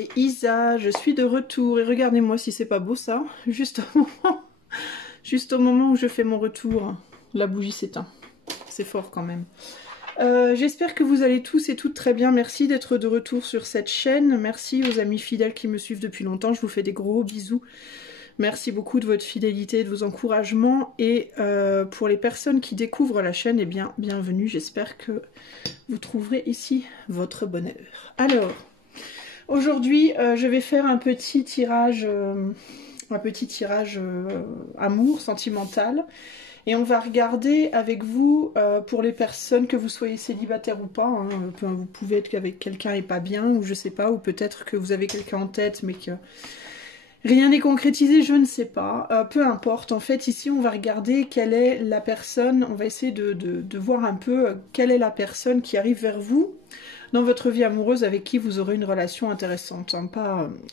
c'est Isa, je suis de retour et regardez-moi si c'est pas beau ça, juste au moment où je fais mon retour, la bougie s'éteint, c'est fort quand même. J'espère que vous allez tous et toutes très bien, merci d'être de retour sur cette chaîne, merci aux amis fidèles qui me suivent depuis longtemps, je vous fais des gros bisous. Merci beaucoup de votre fidélité, de vos encouragements et pour les personnes qui découvrent la chaîne, eh bien, bienvenue. J'espère que vous trouverez ici votre bonheur. Alors, aujourd'hui, je vais faire un petit tirage amour, sentimental. Et on va regarder avec vous, pour les personnes, que vous soyez célibataire ou pas, hein, vous pouvez être avec quelqu'un et pas bien, ou je sais pas, ou peut-être que vous avez quelqu'un en tête mais que... rien n'est concrétisé, je ne sais pas. Peu importe, en fait, ici, on va regarder quelle est la personne, on va essayer de voir un peu quelle est la personne qui arrive vers vous dans votre vie amoureuse avec qui vous aurez une relation intéressante. Hein.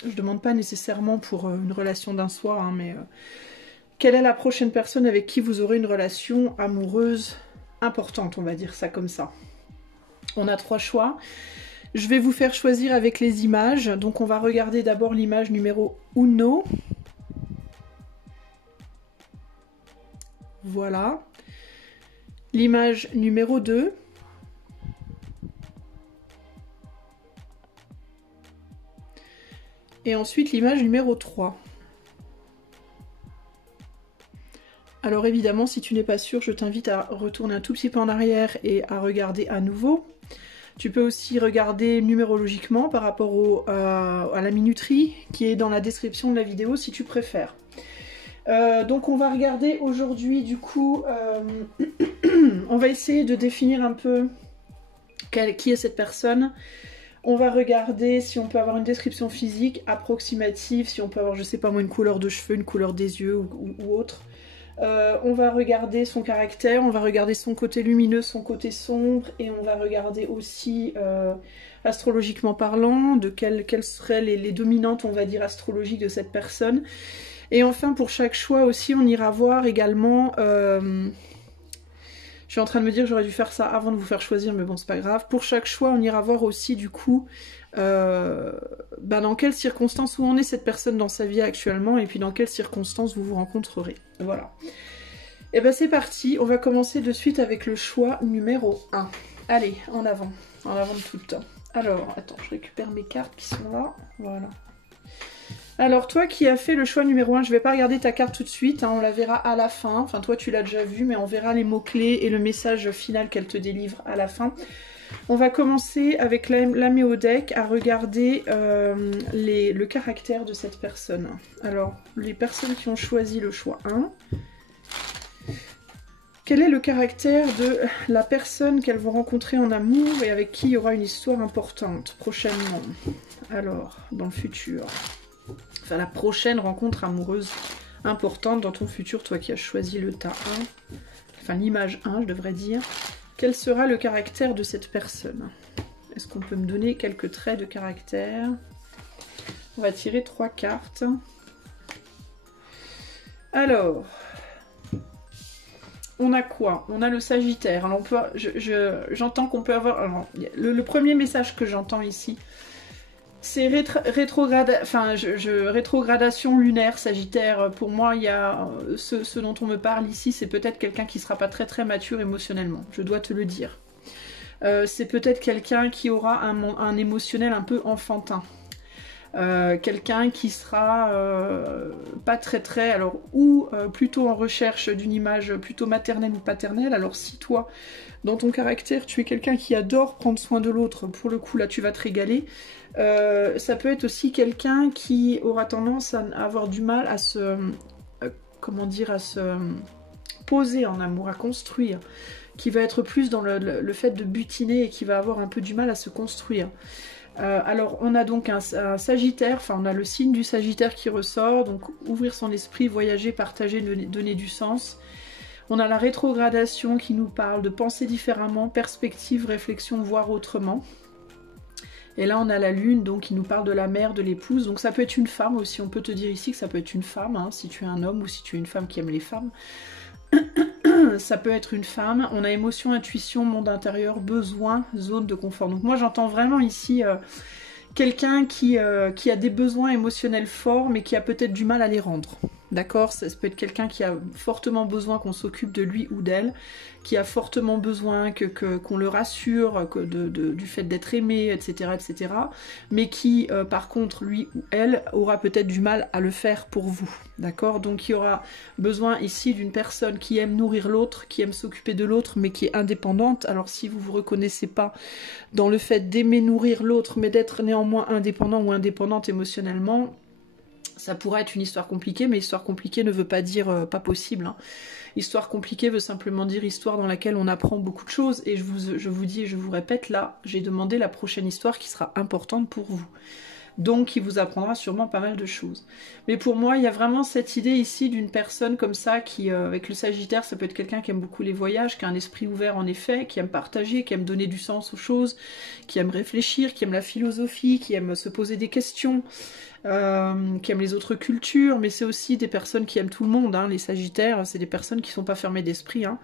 Je ne demande pas nécessairement pour une relation d'un soir, hein, mais quelle est la prochaine personne avec qui vous aurez une relation amoureuse importante, on va dire ça comme ça. On a 3 choix. Je vais vous faire choisir avec les images. Donc on va regarder d'abord l'image numéro 1. Voilà. L'image numéro 2. Et ensuite l'image numéro 3. Alors évidemment, si tu n'es pas sûr, je t'invite à retourner un tout petit peu en arrière et à regarder à nouveau. Tu peux aussi regarder numérologiquement par rapport à la minuterie qui est dans la description de la vidéo si tu préfères. Donc on va regarder aujourd'hui du coup, on va essayer de définir un peu qui est cette personne. On va regarder si on peut avoir une description physique approximative, si on peut avoir, je sais pas moi, une couleur de cheveux, une couleur des yeux ou autre. On va regarder son caractère, on va regarder son côté lumineux, son côté sombre, et on va regarder aussi, astrologiquement parlant, de quelles seraient les dominantes, on va dire, astrologiques de cette personne. Et enfin, pour chaque choix aussi, on ira voir également... je suis en train de me dire que j'aurais dû faire ça avant de vous faire choisir, mais bon, c'est pas grave. Pour chaque choix, on ira voir aussi, du coup, dans quelles circonstances, où en est cette personne dans sa vie actuellement, et puis dans quelles circonstances vous vous rencontrerez. Voilà. Et ben c'est parti, on va commencer de suite avec le choix numéro 1. Allez, en avant de tout le temps. Alors, attends, je récupère mes cartes qui sont là, voilà. Alors toi qui as fait le choix numéro 1, je vais pas regarder ta carte tout de suite, hein, on la verra à la fin, enfin toi tu l'as déjà vu, mais on verra les mots-clés et le message final qu'elle te délivre à la fin. On va commencer avec la Méodec à regarder le caractère de cette personne. Alors, les personnes qui ont choisi le choix 1, quel est le caractère de la personne qu'elles vont rencontrer en amour et avec qui il y aura une histoire importante prochainement? Alors, dans le futur. Enfin, la prochaine rencontre amoureuse importante dans ton futur, toi qui as choisi le tas 1, enfin l'image 1, je devrais dire. Quel sera le caractère de cette personne? Est-ce qu'on peut me donner quelques traits de caractère? On va tirer 3 cartes. Alors, on a quoi? On a le Sagittaire. Alors j'entends qu'on peut avoir... Alors, le premier message que j'entends ici, c'est rétrogradation lunaire, Sagittaire. Pour moi, il y a ce dont on me parle ici, c'est peut-être quelqu'un qui ne sera pas très mature émotionnellement, je dois te le dire. C'est peut-être quelqu'un qui aura un émotionnel un peu enfantin. Quelqu'un qui sera pas très... Alors, ou plutôt en recherche d'une image plutôt maternelle ou paternelle. Alors si toi, dans ton caractère, tu es quelqu'un qui adore prendre soin de l'autre, pour le coup là tu vas te régaler. Ça peut être aussi quelqu'un qui aura tendance à avoir du mal à se... comment dire, à se poser en amour, à construire. Qui va être plus dans le fait de butiner et qui va avoir un peu du mal à se construire. Alors on a donc un Sagittaire, enfin on a le signe du Sagittaire qui ressort, donc ouvrir son esprit, voyager, partager, donner du sens. On a la rétrogradation qui nous parle de penser différemment, perspective, réflexion, voir autrement. Et là on a la lune donc qui nous parle de la mère, de l'épouse, donc ça peut être une femme aussi, on peut te dire ici que ça peut être une femme, hein, si tu es un homme ou si tu es une femme qui aime les femmes. Ça peut être une femme. On a émotion, intuition, monde intérieur, besoin, zone de confort. Donc moi j'entends vraiment ici quelqu'un qui a des besoins émotionnels forts, mais qui a peut-être du mal à les rendre. D'accord? Ça peut être quelqu'un qui a fortement besoin qu'on s'occupe de lui ou d'elle, qui a fortement besoin qu'on le rassure du fait d'être aimé, etc., etc. Mais qui, par contre, lui ou elle, aura peut-être du mal à le faire pour vous. D'accord? Donc il y aura besoin ici d'une personne qui aime nourrir l'autre, qui aime s'occuper de l'autre, mais qui est indépendante. Alors si vous vous reconnaissez pas dans le fait d'aimer nourrir l'autre, mais d'être néanmoins indépendant ou indépendante émotionnellement, ça pourrait être une histoire compliquée, mais histoire compliquée ne veut pas dire pas possible. Hein. Histoire compliquée veut simplement dire histoire dans laquelle on apprend beaucoup de choses. Et je vous dis et je vous répète, là, j'ai demandé la prochaine histoire qui sera importante pour vous. Donc, qui vous apprendra sûrement pas mal de choses. Mais pour moi, il y a vraiment cette idée ici d'une personne comme ça qui, avec le Sagittaire, ça peut être quelqu'un qui aime beaucoup les voyages, qui a un esprit ouvert en effet, qui aime partager, qui aime donner du sens aux choses, qui aime réfléchir, qui aime la philosophie, qui aime se poser des questions, qui aiment les autres cultures, mais c'est aussi des personnes qui aiment tout le monde. Hein. Les Sagittaires, c'est des personnes qui ne sont pas fermées d'esprit, hein,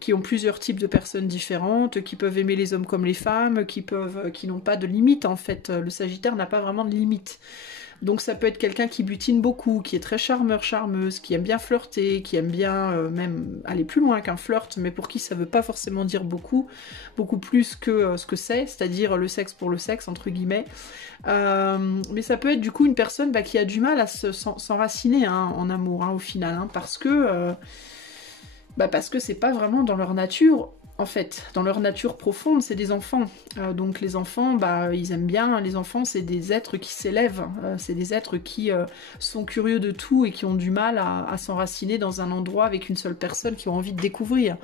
qui ont plusieurs types de personnes différentes, qui peuvent aimer les hommes comme les femmes, qui n'ont pas de limite en fait. Le Sagittaire n'a pas vraiment de limite. Donc ça peut être quelqu'un qui butine beaucoup, qui est très charmeur, charmeuse, qui aime bien flirter, qui aime bien même aller plus loin qu'un flirt, mais pour qui ça veut pas forcément dire beaucoup plus que ce que c'est-à-dire le sexe pour le sexe, entre guillemets. Mais ça peut être du coup une personne qui a du mal à s'enraciner hein, en amour, hein, au final, hein, parce que c'est pas vraiment dans leur nature. En fait, dans leur nature profonde, c'est des enfants. Donc les enfants, ils aiment bien. Les enfants, c'est des êtres qui s'élèvent. C'est des êtres qui sont curieux de tout et qui ont du mal à s'enraciner dans un endroit avec une seule personne, qui ont envie de découvrir.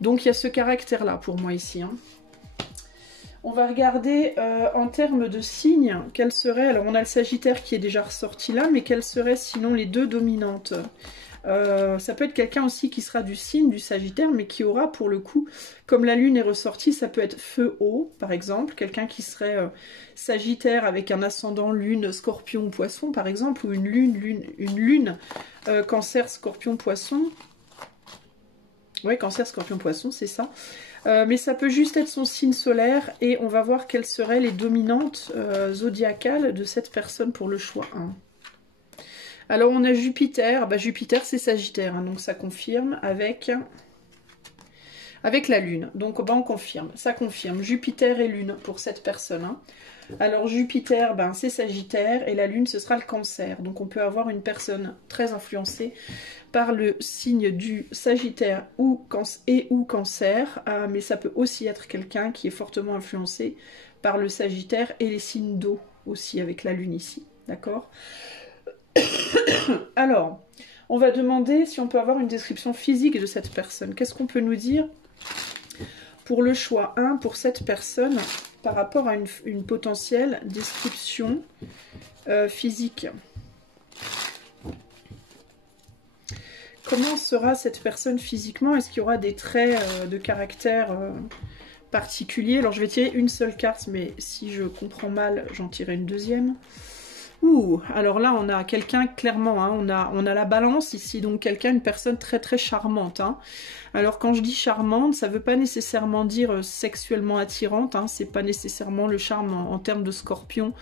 Donc il y a ce caractère-là pour moi ici. Hein. On va regarder en termes de signes, quelles seraient... Alors on a le Sagittaire qui est déjà ressorti là, mais quelles seraient sinon les deux dominantes ? Ça peut être quelqu'un aussi qui sera du signe du Sagittaire, mais qui aura pour le coup, comme la Lune est ressortie, ça peut être feu-eau, par exemple, quelqu'un qui serait Sagittaire avec un ascendant Lune, Scorpion ou Poisson, par exemple, ou une Lune, Cancer, Scorpion, Poisson. Ouais, Cancer, Scorpion, Poisson, c'est ça. Mais ça peut juste être son signe solaire, et on va voir quelles seraient les dominantes zodiacales de cette personne pour le choix 1. Alors on a Jupiter, Jupiter c'est Sagittaire, hein, donc ça confirme avec la Lune. Donc on confirme, ça confirme, Jupiter et Lune pour cette personne. Hein. Alors Jupiter, c'est Sagittaire, et la Lune ce sera le Cancer. Donc on peut avoir une personne très influencée par le signe du Sagittaire ou Cancer, mais ça peut aussi être quelqu'un qui est fortement influencé par le Sagittaire et les signes d'eau aussi avec la Lune ici, d'accord ? Alors, on va demander si on peut avoir une description physique de cette personne. Qu'est-ce qu'on peut nous dire pour le choix 1 pour cette personne par rapport à une potentielle description physique? Comment sera cette personne physiquement? Est-ce qu'il y aura des traits de caractère particuliers? Alors je vais tirer une seule carte, mais si je comprends mal, j'en tirerai une deuxième. Ouh, alors là on a quelqu'un clairement, hein, on a la balance ici, donc une personne très très charmante. Hein. Alors quand je dis charmante, ça veut pas nécessairement dire sexuellement attirante, hein, c'est pas nécessairement le charme en termes de Scorpion,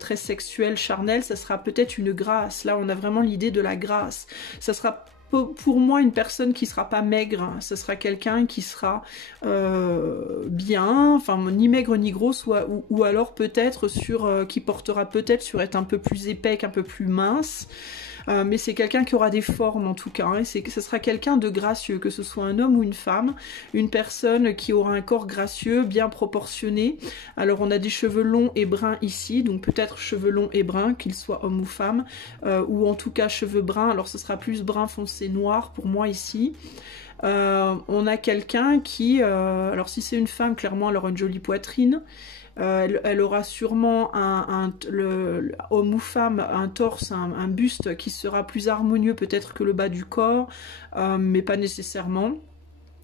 très sexuel, charnel, ça sera peut-être une grâce. Là on a vraiment l'idée de la grâce, ça sera pour moi une personne qui sera pas maigre, ce sera quelqu'un qui sera bien, enfin ni maigre ni gros, ou alors peut-être qui portera peut-être sur être un peu plus épais qu'un peu plus mince. Mais c'est quelqu'un qui aura des formes en tout cas, hein, ce sera quelqu'un de gracieux, que ce soit un homme ou une femme, une personne qui aura un corps gracieux, bien proportionné. Alors on a des cheveux longs et bruns ici, donc peut-être cheveux longs et bruns, qu'il soit homme ou femme, ou en tout cas cheveux bruns, alors ce sera plus brun foncé noir pour moi ici. On a quelqu'un qui, alors si c'est une femme, clairement elle aura une jolie poitrine. Elle aura sûrement homme ou femme, un torse, un buste qui sera plus harmonieux peut-être que le bas du corps, mais pas nécessairement.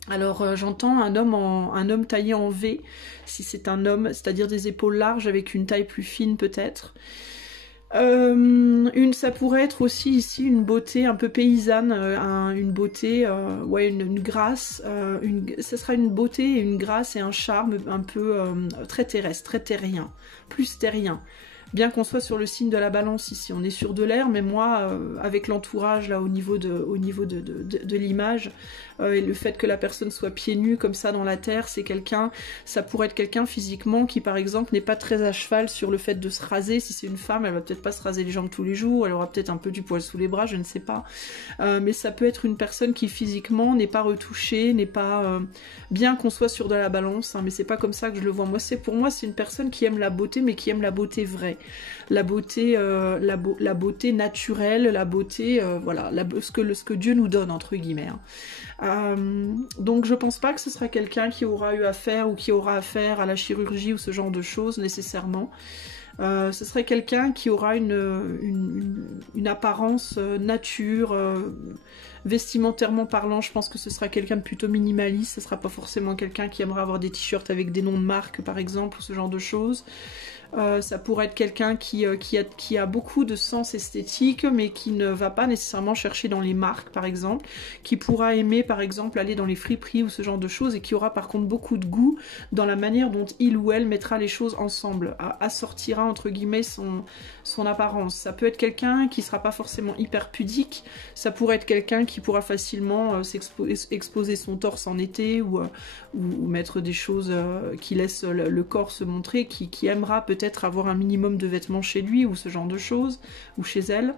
Alors j'entends un homme taillé en V, si c'est un homme, c'est-à-dire des épaules larges avec une taille plus fine peut-être. Ça pourrait être aussi ici une beauté un peu paysanne, une beauté, ouais, une grâce, ce sera une beauté, une grâce et un charme un peu très terrestre, très terrien, plus terrien. Bien qu'on soit sur le signe de la balance ici, on est sur de l'air, mais moi, avec l'entourage là au niveau de l'image, et le fait que la personne soit pieds nus comme ça dans la terre, c'est quelqu'un, ça pourrait être quelqu'un physiquement qui par exemple n'est pas très à cheval sur le fait de se raser. Si c'est une femme, elle va peut-être pas se raser les jambes tous les jours, elle aura peut-être un peu du poil sous les bras, je ne sais pas. Mais ça peut être une personne qui physiquement n'est pas retouchée, n'est pas bien qu'on soit sur de la balance, hein, mais c'est pas comme ça que je le vois. Pour moi, c'est une personne qui aime la beauté, mais qui aime la beauté vraie. La beauté, la beauté naturelle, la beauté, voilà, ce que Dieu nous donne, entre guillemets. Donc je pense pas que ce sera quelqu'un qui aura eu affaire ou qui aura affaire à la chirurgie ou ce genre de choses, nécessairement. Ce serait quelqu'un qui aura une apparence nature, vestimentairement parlant. Je pense que ce sera quelqu'un de plutôt minimaliste, ce sera pas forcément quelqu'un qui aimerait avoir des t-shirts avec des noms de marques par exemple, ou ce genre de choses. Ça pourrait être quelqu'un qui a beaucoup de sens esthétique, mais qui ne va pas nécessairement chercher dans les marques, par exemple, qui pourra aimer, par exemple, aller dans les friperies ou ce genre de choses, et qui aura par contre beaucoup de goût dans la manière dont il ou elle mettra les choses ensemble, assortira, entre guillemets, son apparence. Ça peut être quelqu'un qui sera pas forcément hyper pudique, ça pourrait être quelqu'un qui pourra facilement exposer son torse en été, ou mettre des choses qui laissent le corps se montrer, qui aimera peut-être avoir un minimum de vêtements chez lui ou ce genre de choses, ou chez elle.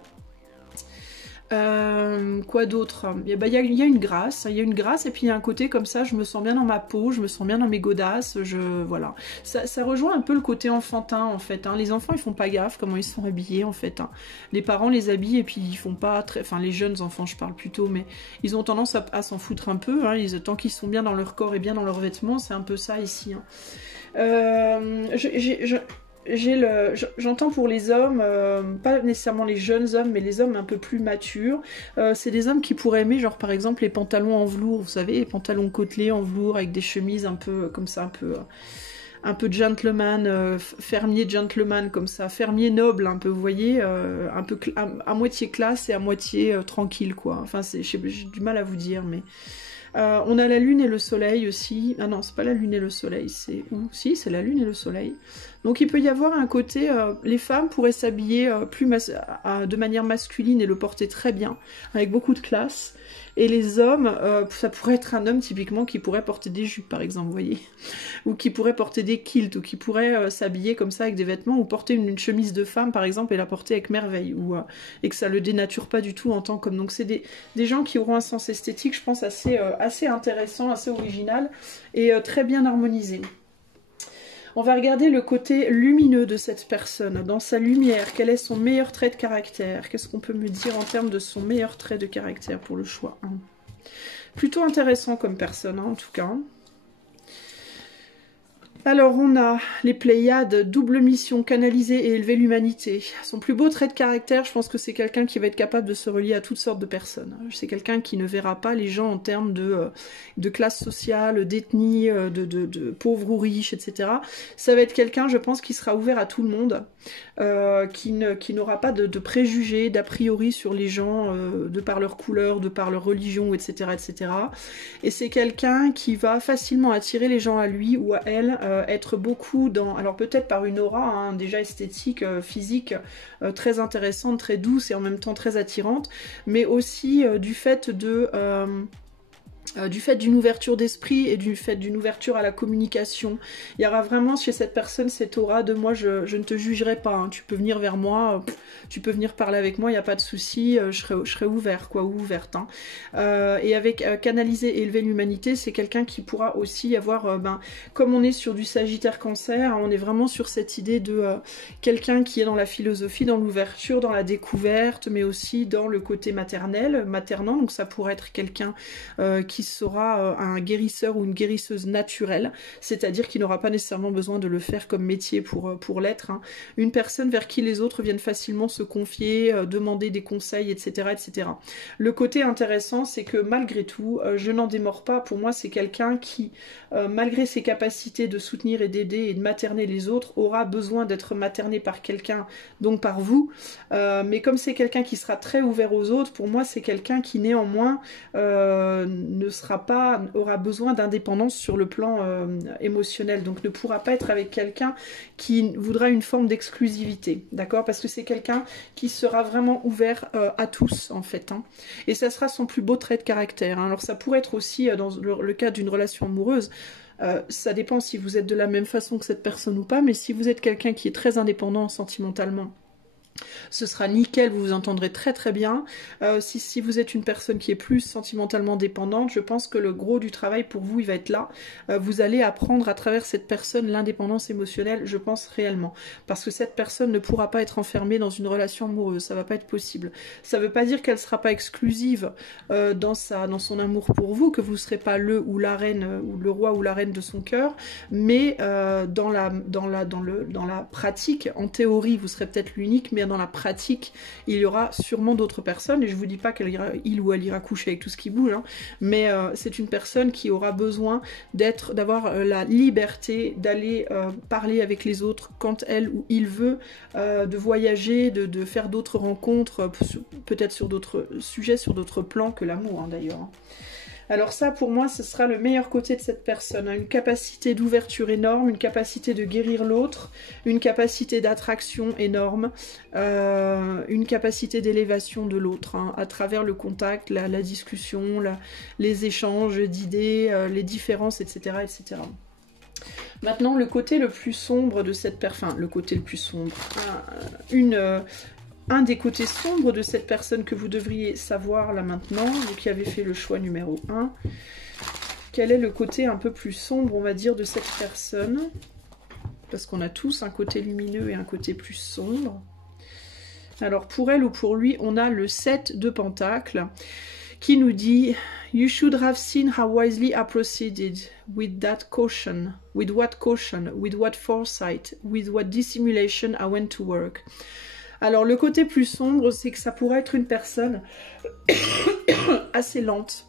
Quoi d'autre? Il y a une grâce, et puis il y a un côté comme ça, je me sens bien dans ma peau, je me sens bien dans mes godasses, voilà. Ça rejoint un peu le côté enfantin en fait, hein. Les enfants ils font pas gaffe comment ils sont habillés en fait, hein. Les parents les habillent et puis ils font pas très, enfin les jeunes enfants je parle plutôt, mais ils ont tendance à s'en foutre un peu, hein. Tant qu'ils sont bien dans leur corps et bien dans leurs vêtements, c'est un peu ça ici, hein. J'entends pour les hommes, pas nécessairement les jeunes hommes, mais les hommes un peu plus matures. C'est des hommes qui pourraient aimer, genre par exemple les pantalons en velours, vous savez, les pantalons côtelés en velours avec des chemises un peu comme ça, un peu gentleman, fermier gentleman comme ça, fermier noble un peu, vous voyez, un peu à moitié classe et à moitié tranquille quoi. Enfin, j'ai du mal à vous dire, mais... on a la lune et le soleil aussi. Ah non, c'est pas la lune et le soleil, c'est où? Si, c'est la lune et le soleil. Donc il peut y avoir un côté, les femmes pourraient s'habiller de manière masculine et le porter très bien, avec beaucoup de classe. Et les hommes, ça pourrait être un homme typiquement qui pourrait porter des jupes par exemple, vous voyez. Ou qui pourrait porter des kilts, ou qui pourrait s'habiller comme ça avec des vêtements, ou porter une chemise de femme par exemple et la porter avec merveille, et que ça le dénature pas du tout en tant qu'homme. Donc c'est des gens qui auront un sens esthétique, je pense, assez intéressant, assez original, et très bien harmonisé. On va regarder le côté lumineux de cette personne, dans sa lumière. Quel est son meilleur trait de caractère? Qu'est-ce qu'on peut me dire en termes de son meilleur trait de caractère pour le choix 1? Plutôt intéressant comme personne, hein, en tout cas. Alors on a les Pléiades, double mission, canaliser et élever l'humanité. Son plus beau trait de caractère, je pense que c'est quelqu'un qui va être capable de se relier à toutes sortes de personnes. C'est quelqu'un qui ne verra pas les gens en termes de classe sociale, d'ethnie, de pauvres ou riches, etc. Ça va être quelqu'un, je pense, qui sera ouvert à tout le monde, qui n'aura pas de préjugés, d'a priori sur les gens, de par leur couleur, de par leur religion, etc. etc. Et c'est quelqu'un qui va facilement attirer les gens à lui ou à elle, être beaucoup dans, alors peut-être par une aura hein, déjà esthétique, physique, très intéressante, très douce et en même temps très attirante, mais aussi du fait d'une ouverture d'esprit et du fait d'une ouverture à la communication. Il y aura vraiment chez cette personne cette aura de moi je ne te jugerai pas, hein. Tu peux venir vers moi, tu peux venir parler avec moi, il n'y a pas de souci, je serai ouvert quoi, ou ouverte, hein. Et avec canaliser et élever l'humanité, c'est quelqu'un qui pourra aussi avoir, comme on est sur du Sagittaire Cancer, hein, on est vraiment sur cette idée de quelqu'un qui est dans la philosophie, dans l'ouverture, dans la découverte, mais aussi dans le côté maternant, donc ça pourrait être quelqu'un qui sera un guérisseur ou une guérisseuse naturelle, c'est-à-dire qui n'aura pas nécessairement besoin de le faire comme métier pour l'être. Hein. Une personne vers qui les autres viennent facilement se confier, demander des conseils, etc., etc. Le côté intéressant, c'est que malgré tout, je n'en démords pas. Pour moi, c'est quelqu'un qui, malgré ses capacités de soutenir et d'aider et de materner les autres, aura besoin d'être materné par quelqu'un, donc par vous. Mais comme c'est quelqu'un qui sera très ouvert aux autres, pour moi, c'est quelqu'un qui néanmoins aura besoin d'indépendance sur le plan émotionnel, donc ne pourra pas être avec quelqu'un qui voudra une forme d'exclusivité, d'accord? Parce que c'est quelqu'un qui sera vraiment ouvert à tous, en fait, hein. Et ça sera son plus beau trait de caractère, hein. Alors ça pourrait être aussi, dans le cas d'une relation amoureuse, ça dépend si vous êtes de la même façon que cette personne ou pas, mais si vous êtes quelqu'un qui est très indépendant sentimentalement, ce sera nickel, vous vous entendrez très très bien. Si vous êtes une personne qui est plus sentimentalement dépendante, je pense que le gros du travail pour vous, il va être là. Vous allez apprendre à travers cette personne l'indépendance émotionnelle, je pense réellement. Parce que cette personne ne pourra pas être enfermée dans une relation amoureuse, ça va pas être possible. Ça veut pas dire qu'elle sera pas exclusive dans son amour pour vous, que vous serez pas le ou la reine, ou le roi ou la reine de son cœur, mais dans la pratique, en théorie, vous serez peut-être l'unique, mais dans la pratique, il y aura sûrement d'autres personnes, et je vous dis pas qu'il ou elle ira coucher avec tout ce qui bouge, hein, mais c'est une personne qui aura besoin d'avoir la liberté d'aller parler avec les autres quand elle ou il veut, de voyager, de faire d'autres rencontres, peut-être sur d'autres sujets, sur d'autres plans que l'amour, hein, d'ailleurs. Hein. Alors ça, pour moi, ce sera le meilleur côté de cette personne. Une capacité d'ouverture énorme, une capacité de guérir l'autre, une capacité d'attraction énorme, une capacité d'élévation de l'autre, hein, à travers le contact, la discussion, les échanges d'idées, les différences, etc., etc. Maintenant, le côté le plus sombre de cette personne, enfin, le côté le plus sombre, un des côtés sombres de cette personne que vous devriez savoir là maintenant, vous qui avez fait le choix numéro 1, quel est le côté un peu plus sombre, on va dire, de cette personne, parce qu'on a tous un côté lumineux et un côté plus sombre. Alors pour elle ou pour lui, on a le 7 de Pentacles, qui nous dit « You should have seen how wisely I proceeded, with that caution, with what foresight, with what dissimulation I went to work. » Alors le côté plus sombre, c'est que ça pourrait être une personne assez lente,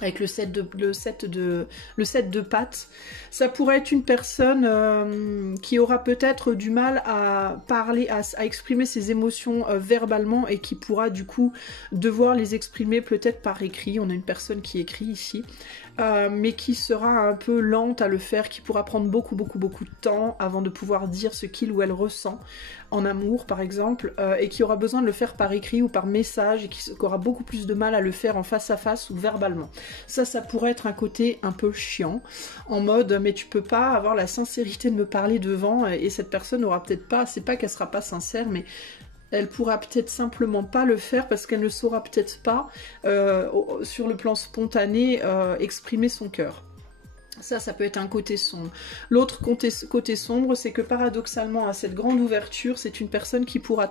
avec le 7 de pattes. Ça pourrait être une personne qui aura peut-être du mal à parler, à exprimer ses émotions verbalement, et qui pourra du coup devoir les exprimer peut-être par écrit. On a une personne qui écrit ici. Mais qui sera un peu lente à le faire, qui pourra prendre beaucoup de temps avant de pouvoir dire ce qu'il ou elle ressent en amour par exemple, et qui aura besoin de le faire par écrit ou par message, et qui aura beaucoup plus de mal à le faire en face à face ou verbalement. Ça pourrait être un côté un peu chiant, en mode mais tu peux pas avoir la sincérité de me parler devant, et cette personne aura peut-être pas, c'est pas qu'elle sera pas sincère, mais elle pourra peut-être simplement pas le faire parce qu'elle ne saura peut-être pas, sur le plan spontané, exprimer son cœur. Ça peut être un côté sombre. L'autre côté sombre, c'est que paradoxalement, à cette grande ouverture, c'est une personne qui pourra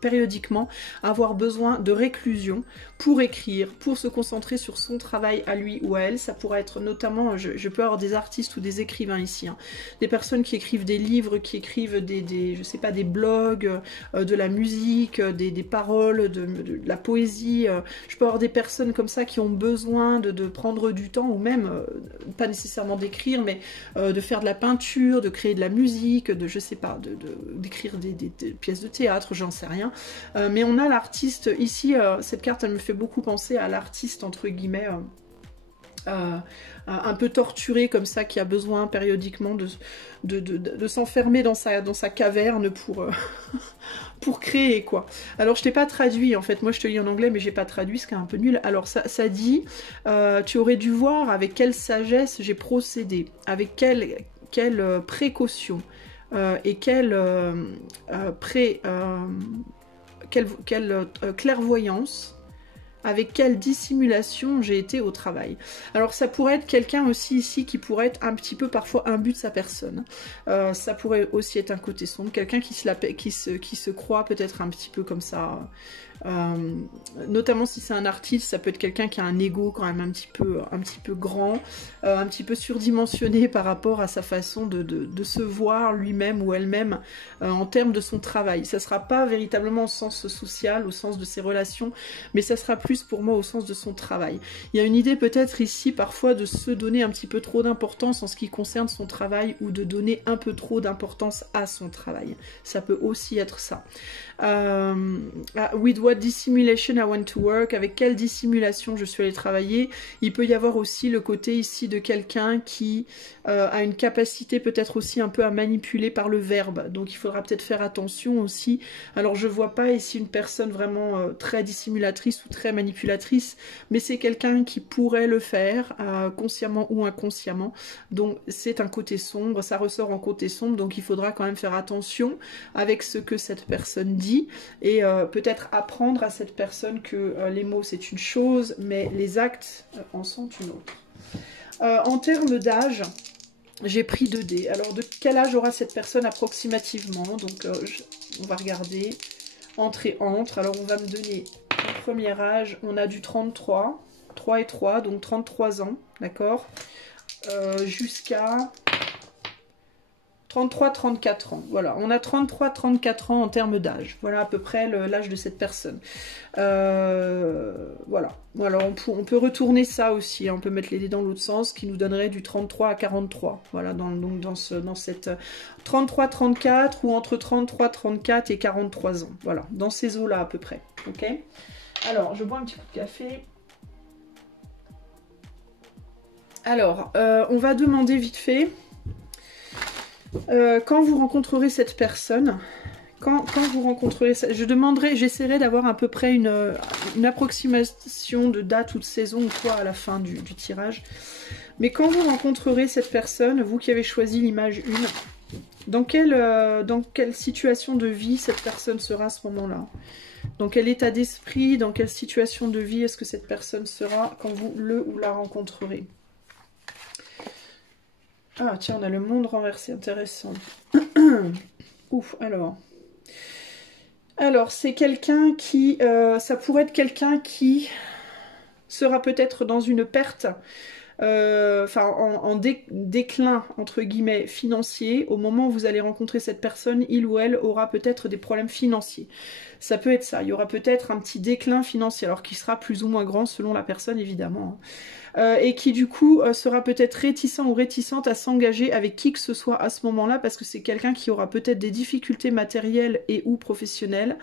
périodiquement avoir besoin de réclusion pour écrire, pour se concentrer sur son travail à lui ou à elle. Ça pourrait être notamment, je peux avoir des artistes ou des écrivains ici, hein, des personnes qui écrivent des livres, qui écrivent je sais pas, des blogs, de la musique, des paroles, de la poésie. Je peux avoir des personnes comme ça qui ont besoin de prendre du temps, ou même pas nécessairement d'écrire, mais de faire de la peinture, de créer de la musique, je sais pas, d'écrire des pièces de théâtre, j'en sais rien. Mais on a l'artiste ici, cette carte elle me fait beaucoup penser à l'artiste entre guillemets, un peu torturé comme ça, qui a besoin périodiquement de s'enfermer dans sa caverne pour créer, quoi. Alors je t'ai pas traduit en fait, moi je te lis en anglais mais j'ai pas traduit, ce qui est un peu nul. Alors ça dit, tu aurais dû voir avec quelle sagesse j'ai procédé, avec quelle précaution et quelle clairvoyance, avec quelle dissimulation j'ai été au travail. Alors ça pourrait être quelqu'un aussi ici qui pourrait être un petit peu parfois imbu de sa personne. Ça pourrait aussi être un côté sombre, quelqu'un qui se croit peut-être un petit peu comme ça, Notamment si c'est un artiste, ça peut être quelqu'un qui a un ego quand même un petit peu grand, un petit peu surdimensionné par rapport à sa façon de se voir lui-même ou elle-même en termes de son travail. Ça sera pas véritablement au sens social, au sens de ses relations, mais ça sera plus pour moi au sens de son travail. Il y a une idée peut-être ici parfois de se donner un petit peu trop d'importance en ce qui concerne son travail ou de donner un peu trop d'importance à son travail. Ça peut aussi être ça. With what dissimulation I want to work, avec quelle dissimulation je suis allée travailler. Il peut y avoir aussi le côté ici de quelqu'un qui a une capacité peut-être aussi un peu à manipuler par le verbe, donc il faudra peut-être faire attention aussi. Alors je vois pas ici une personne vraiment très dissimulatrice ou très manipulatrice, mais c'est quelqu'un qui pourrait le faire consciemment ou inconsciemment, donc c'est un côté sombre, ça ressort en côté sombre, donc il faudra quand même faire attention avec ce que cette personne dit et peut-être apprendre à cette personne que les mots c'est une chose, mais les actes en sont une autre. En termes d'âge, j'ai pris 2 dés. Alors de quel âge aura cette personne approximativement? Donc on va regarder entre et entre. Alors on va me donner le premier âge, on a du 33, 3 et 3, donc 33 ans, d'accord, jusqu'à 33-34 ans, voilà, on a 33-34 ans en termes d'âge, voilà à peu près l'âge de cette personne. Voilà, alors on peut retourner ça aussi, hein. On peut mettre les dés dans l'autre sens, qui nous donnerait du 33 à 43, voilà, donc dans cette 33-34 ou entre 33-34 et 43 ans, voilà, dans ces eaux-là à peu près, ok. Alors, je bois un petit coup de café. Alors, on va demander vite fait... quand vous rencontrerez cette personne, quand vous rencontrerez, j'essaierai d'avoir à peu près une approximation de date ou de saison ou quoi à la fin du tirage. Mais quand vous rencontrerez cette personne, vous qui avez choisi l'image 1, dans quelle situation de vie cette personne sera à ce moment-là? Dans quel état d'esprit, dans quelle situation de vie est-ce que cette personne sera quand vous le ou la rencontrerez? Ah tiens, on a le monde renversé, intéressant. Ouf, alors c'est quelqu'un qui... ça pourrait être quelqu'un qui sera peut-être dans une perte, enfin en déclin, entre guillemets, financier. Au moment où vous allez rencontrer cette personne, il ou elle aura peut-être des problèmes financiers. Ça peut être ça, il y aura peut-être un petit déclin financier, alors qui sera plus ou moins grand selon la personne évidemment. Et qui du coup sera peut-être réticent ou réticente à s'engager avec qui que ce soit à ce moment-là, parce que c'est quelqu'un qui aura peut-être des difficultés matérielles et ou professionnelles,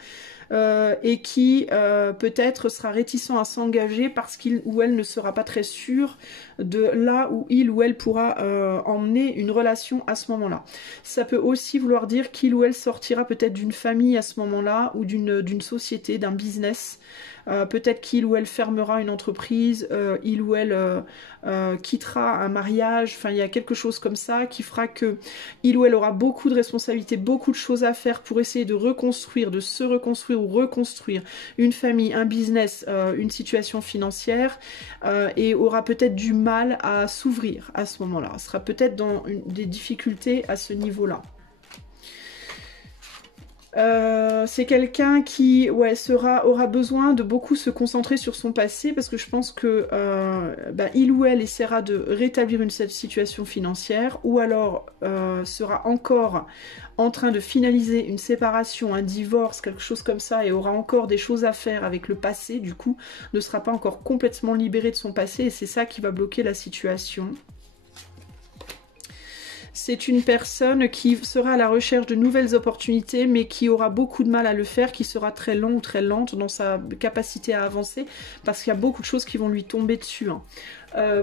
et qui peut-être sera réticent à s'engager parce qu'il ou elle ne sera pas très sûr de là où il ou elle pourra emmener une relation à ce moment-là. Ça peut aussi vouloir dire qu'il ou elle sortira peut-être d'une famille à ce moment-là, ou d'une société, d'un business. Peut-être qu'il ou elle fermera une entreprise, il ou elle quittera un mariage, enfin il y a quelque chose comme ça qui fera que il ou elle aura beaucoup de responsabilités, beaucoup de choses à faire pour essayer de reconstruire, de se reconstruire ou reconstruire une famille, un business, une situation financière, et aura peut-être du mal à s'ouvrir à ce moment-là, sera peut-être dans des difficultés à ce niveau-là. C'est quelqu'un qui aura besoin de beaucoup se concentrer sur son passé, parce que je pense que il ou elle essaiera de rétablir une situation financière, ou alors sera encore en train de finaliser une séparation, un divorce, quelque chose comme ça, et aura encore des choses à faire avec le passé, du coup ne sera pas encore complètement libéré de son passé, et c'est ça qui va bloquer la situation. C'est une personne qui sera à la recherche de nouvelles opportunités, mais qui aura beaucoup de mal à le faire, qui sera très long ou très lente dans sa capacité à avancer, parce qu'il y a beaucoup de choses qui vont lui tomber dessus, hein.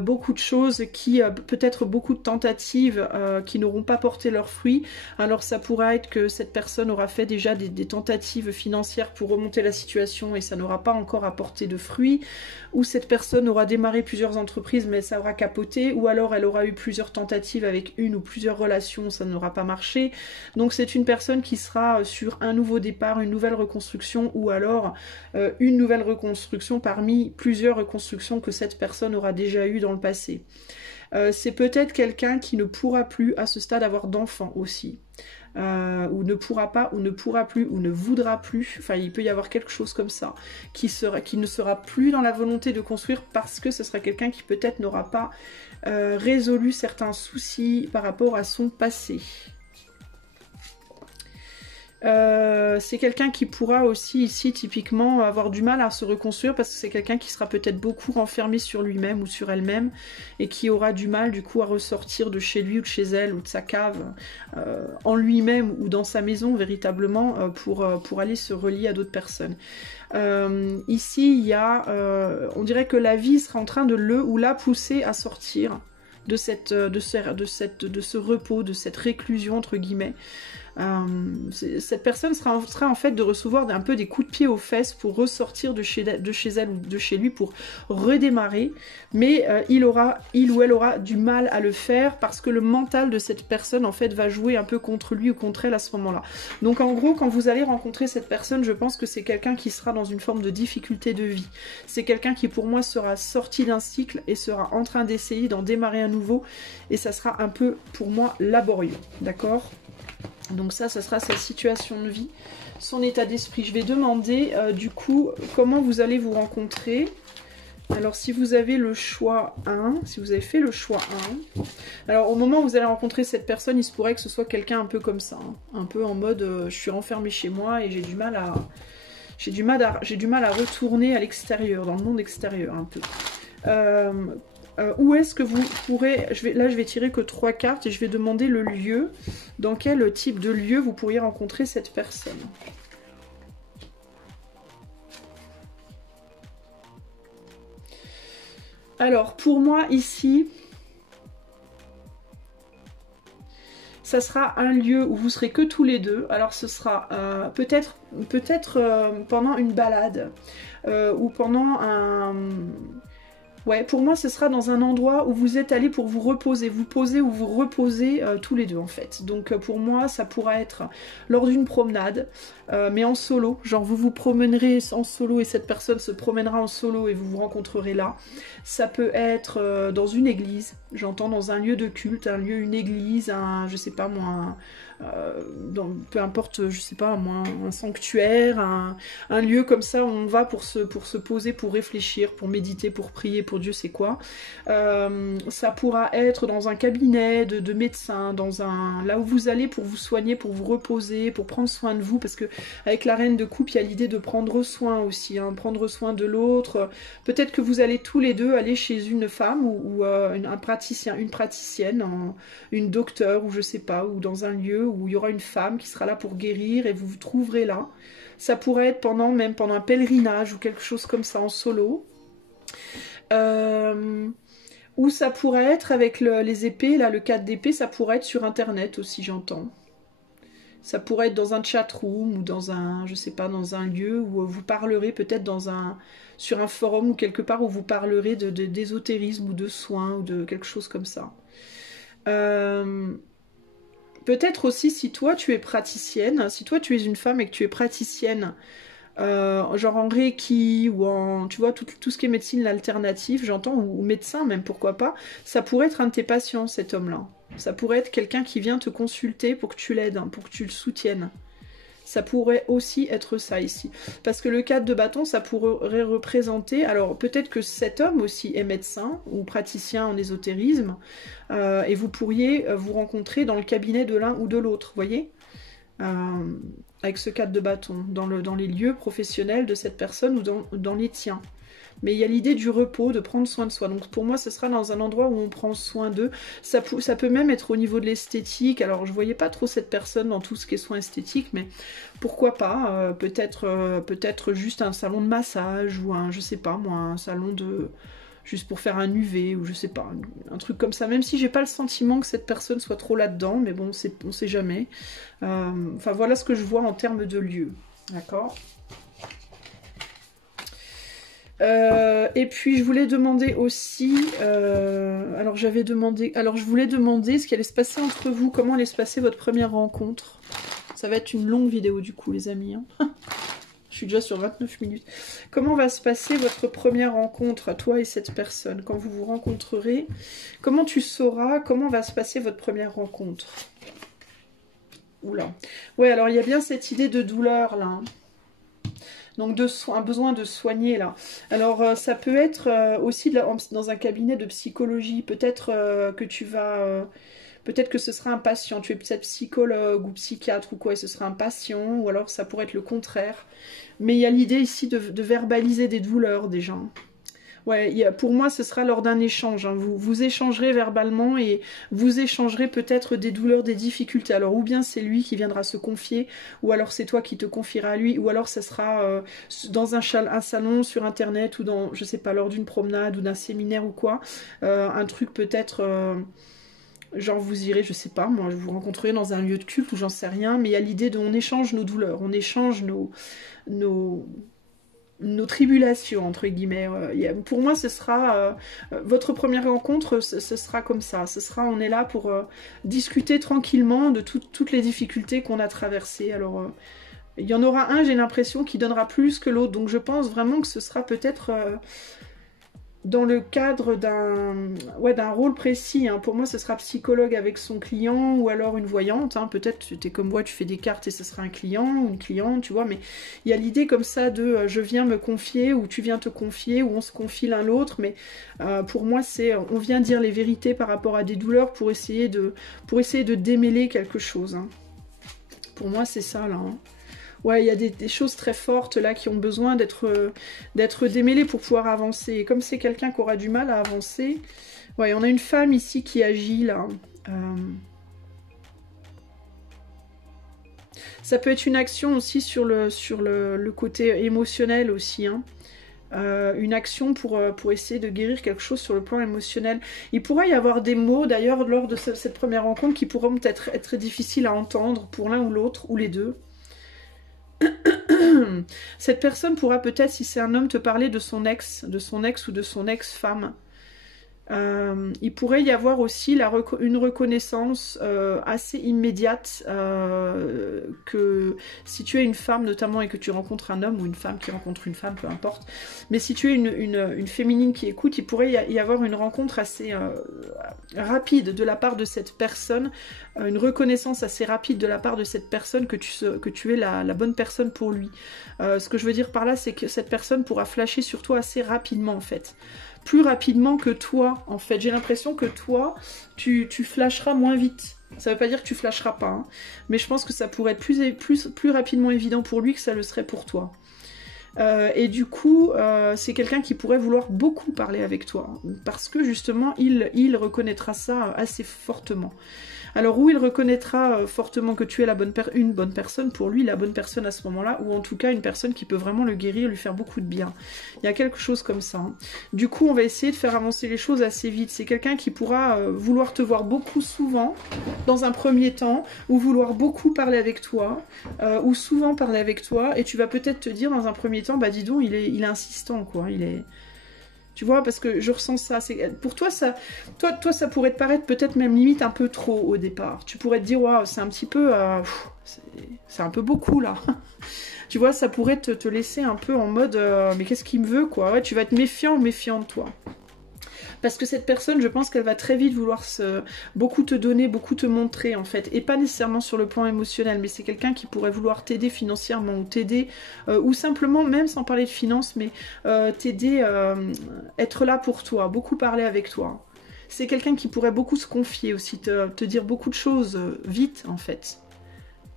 Beaucoup de choses qui, peut-être beaucoup de tentatives qui n'auront pas porté leurs fruits. Alors ça pourrait être que cette personne aura fait déjà des tentatives financières pour remonter la situation et ça n'aura pas encore apporté de fruits, ou cette personne aura démarré plusieurs entreprises mais ça aura capoté, ou alors elle aura eu plusieurs tentatives avec une ou plusieurs relations, ça n'aura pas marché. Donc c'est une personne qui sera sur un nouveau départ, une nouvelle reconstruction, ou alors une nouvelle reconstruction parmi plusieurs reconstructions que cette personne aura déjà eu dans le passé. C'est peut-être quelqu'un qui ne pourra plus à ce stade avoir d'enfants aussi. ou ne pourra pas, ou ne pourra plus, ou ne voudra plus. Enfin, il peut y avoir quelque chose comme ça, qui ne sera plus dans la volonté de construire parce que ce sera quelqu'un qui peut-être n'aura pas résolu certains soucis par rapport à son passé. C'est quelqu'un qui pourra aussi ici typiquement avoir du mal à se reconstruire parce que c'est quelqu'un qui sera peut-être beaucoup renfermé sur lui-même ou sur elle-même et qui aura du mal du coup à ressortir de chez lui ou de chez elle ou de sa cave en lui-même ou dans sa maison véritablement pour aller se relier à d'autres personnes. Ici il y a on dirait que la vie sera en train de le ou la pousser à sortir de ce repos, de cette réclusion entre guillemets. Cette personne sera en fait de recevoir un peu des coups de pied aux fesses pour ressortir de chez elle ou de chez lui pour redémarrer, mais il ou elle aura du mal à le faire parce que le mental de cette personne en fait va jouer un peu contre lui ou contre elle à ce moment-là. Donc en gros, quand vous allez rencontrer cette personne, je pense que c'est quelqu'un qui sera dans une forme de difficulté de vie. C'est quelqu'un qui pour moi sera sorti d'un cycle et sera en train d'essayer d'en démarrer un nouveau, et ça sera un peu pour moi laborieux, d'accord ? Donc ça sera sa situation de vie, son état d'esprit. Je vais demander du coup comment vous allez vous rencontrer. Alors si vous avez le choix 1, si vous avez fait le choix 1, alors au moment où vous allez rencontrer cette personne, il se pourrait que ce soit quelqu'un un peu comme ça, hein, un peu en mode je suis renfermée chez moi et j'ai du mal à retourner à l'extérieur, dans le monde extérieur un peu. Où est-ce que vous pourrez... Là, je vais tirer que 3 cartes et je vais demander le lieu. Dans quel type de lieu vous pourriez rencontrer cette personne? Alors, pour moi, ici, ça sera un lieu où vous serez que tous les deux. Alors, ce sera peut-être pendant une balade ou pendant un... Ouais, pour moi, ce sera dans un endroit où vous êtes allés pour vous reposer, vous poser ou vous reposer tous les deux, en fait. Donc, pour moi, ça pourra être lors d'une promenade, mais en solo. Genre, vous vous promènerez en solo et cette personne se promènera en solo et vous vous rencontrerez là. Ça peut être dans une église, j'entends dans un lieu de culte, une église, je sais pas moi, peu importe, je sais pas moi, un sanctuaire, un lieu comme ça où on va pour se poser, pour réfléchir, pour méditer, pour prier, pour Dieu sait quoi. Ça pourra être dans un cabinet de médecin, là où vous allez pour vous soigner, pour vous reposer, pour prendre soin de vous, parce que avec la reine de coupe, il y a l'idée de prendre soin aussi, hein, prendre soin de l'autre. Peut-être que vous allez tous les deux aller chez une femme ou un praticien, une praticienne, une docteure ou je sais pas, ou dans un lieu où il y aura une femme qui sera là pour guérir et vous vous trouverez là. Ça pourrait être pendant un pèlerinage ou quelque chose comme ça en solo. Ou ça pourrait être avec les épées, là le 4 d'épée, ça pourrait être sur internet aussi, j'entends. Ça pourrait être dans un chat room ou dans un, je sais pas, dans un lieu où vous parlerez peut-être sur un forum ou quelque part où vous parlerez d'ésotérisme ou de soins ou de quelque chose comme ça. Peut-être aussi si toi tu es praticienne, si toi tu es une femme et que tu es praticienne, genre en Reiki ou en, tu vois, tout ce qui est médecine alternative, j'entends, ou médecin même, pourquoi pas, ça pourrait être un de tes patients, cet homme-là. Ça pourrait être quelqu'un qui vient te consulter pour que tu l'aides, hein, pour que tu le soutiennes. Ça pourrait aussi être ça ici. Parce que le 4 de bâton, ça pourrait représenter... Alors, peut-être que cet homme aussi est médecin ou praticien en ésotérisme. Et vous pourriez vous rencontrer dans le cabinet de l'un ou de l'autre, vous voyez, avec ce 4 de bâton, dans les lieux professionnels de cette personne ou dans les tiens. Mais il y a l'idée du repos, de prendre soin de soi. Donc pour moi, ce sera dans un endroit où on prend soin d'eux. Ça peut même être au niveau de l'esthétique. Alors je voyais pas trop cette personne dans tout ce qui est soins esthétiques, mais pourquoi pas, peut-être juste un salon de massage ou je sais pas moi, un salon juste pour faire un UV ou je sais pas, un truc comme ça. Même si j'ai pas le sentiment que cette personne soit trop là-dedans, mais bon, on sait jamais. Enfin voilà ce que je vois en termes de lieu. D'accord ? Et puis je voulais demander aussi, je voulais demander ce qui allait se passer entre vous, comment allait se passer votre première rencontre. Ça va être une longue vidéo du coup les amis, hein. Je suis déjà sur 29 minutes. Comment va se passer votre première rencontre, toi et cette personne, quand vous vous rencontrerez? Comment tu sauras comment va se passer votre première rencontre? Oula. Ouais, alors il y a bien cette idée de douleur là. Hein. Donc un besoin de soigner là. Alors ça peut être aussi dans un cabinet de psychologie. Peut-être que tu vas... peut-être que ce sera un patient. Tu es peut-être psychologue ou psychiatre ou quoi et ce sera un patient. Ou alors ça pourrait être le contraire. Mais il y a l'idée ici de verbaliser des douleurs des gens. Ouais, pour moi, ce sera lors d'un échange. Hein. Vous échangerez verbalement et vous échangerez peut-être des douleurs, des difficultés. Alors, ou bien c'est lui qui viendra se confier, ou alors c'est toi qui te confieras à lui, ou alors ça sera dans un salon, sur Internet, ou dans, je sais pas, lors d'une promenade, ou d'un séminaire ou quoi. Un truc peut-être... genre vous irez, je sais pas, moi, vous rencontrerez dans un lieu de culte, ou j'en sais rien, mais il y a l'idée on échange nos douleurs, on échange nos tribulations, entre guillemets. Pour moi, ce sera votre première rencontre, ce sera comme ça. Ce sera, on est là pour discuter tranquillement de toutes les difficultés qu'on a traversées. Alors, il y en aura un, j'ai l'impression, qui donnera plus que l'autre. Donc, je pense vraiment que ce sera peut-être dans le cadre d'un rôle précis. Hein. Pour moi, ce sera psychologue avec son client ou alors une voyante. Hein. Peut-être tu es comme moi, tu fais des cartes et ce sera un client ou une cliente, tu vois. Mais il y a l'idée comme ça de je viens me confier ou tu viens te confier ou on se confie l'un l'autre. Mais pour moi, c'est on vient dire les vérités par rapport à des douleurs pour essayer de démêler quelque chose. Hein. Pour moi, c'est ça là. Hein. Ouais, il y a des choses très fortes là qui ont besoin d'être démêlées pour pouvoir avancer. Et comme c'est quelqu'un qui aura du mal à avancer, ouais, on a une femme ici qui agit là. Ça peut être une action aussi sur le côté émotionnel aussi. Hein. Une action pour essayer de guérir quelque chose sur le plan émotionnel. Il pourrait y avoir des mots d'ailleurs lors de cette première rencontre qui pourront peut-être être très difficiles à entendre pour l'un ou l'autre ou les deux. Cette personne pourra peut-être, si c'est un homme, te parler de son ex ou de son ex-femme. Il pourrait y avoir aussi une reconnaissance assez immédiate que si tu es une femme notamment et que tu rencontres un homme ou une femme qui rencontre une femme, peu importe, mais si tu es une féminine qui écoute, il pourrait y avoir une rencontre assez rapide de la part de cette personne, une reconnaissance assez rapide de la part de cette personne que tu es la bonne personne pour lui. Ce que je veux dire par là, c'est que cette personne pourra flasher sur toi assez rapidement en fait. Plus rapidement que toi, en fait. J'ai l'impression que toi, tu flasheras moins vite. Ça ne veut pas dire que tu flasheras pas, hein. Mais je pense que ça pourrait être plus rapidement évident pour lui que ça le serait pour toi. Et du coup, c'est quelqu'un qui pourrait vouloir beaucoup parler avec toi. Parce que justement, il reconnaîtra ça assez fortement. Alors, où il reconnaîtra fortement que tu es une bonne personne, pour lui, la bonne personne à ce moment-là, ou en tout cas une personne qui peut vraiment le guérir, lui faire beaucoup de bien. Il y a quelque chose comme ça. Hein. Du coup, on va essayer de faire avancer les choses assez vite. C'est quelqu'un qui pourra vouloir te voir beaucoup souvent, dans un premier temps, ou vouloir beaucoup parler avec toi, ou souvent parler avec toi, et tu vas peut-être te dire dans un premier temps, bah dis donc, il est insistant, quoi, il est... Tu vois, parce que je ressens ça. Pour toi, ça pourrait te paraître peut-être même limite un peu trop au départ. Tu pourrais te dire, waouh, c'est un petit peu... c'est un peu beaucoup, là. Tu vois, ça pourrait te laisser un peu en mode, mais qu'est-ce qu'il me veut, quoi. Ouais, tu vas être méfiant ou méfiante, toi. Parce que cette personne, je pense qu'elle va très vite vouloir beaucoup te donner, beaucoup te montrer en fait. Et pas nécessairement sur le plan émotionnel, mais c'est quelqu'un qui pourrait vouloir t'aider financièrement ou t'aider, ou simplement, même sans parler de finances, mais t'aider, être là pour toi, beaucoup parler avec toi. C'est quelqu'un qui pourrait beaucoup se confier aussi, te dire beaucoup de choses vite en fait.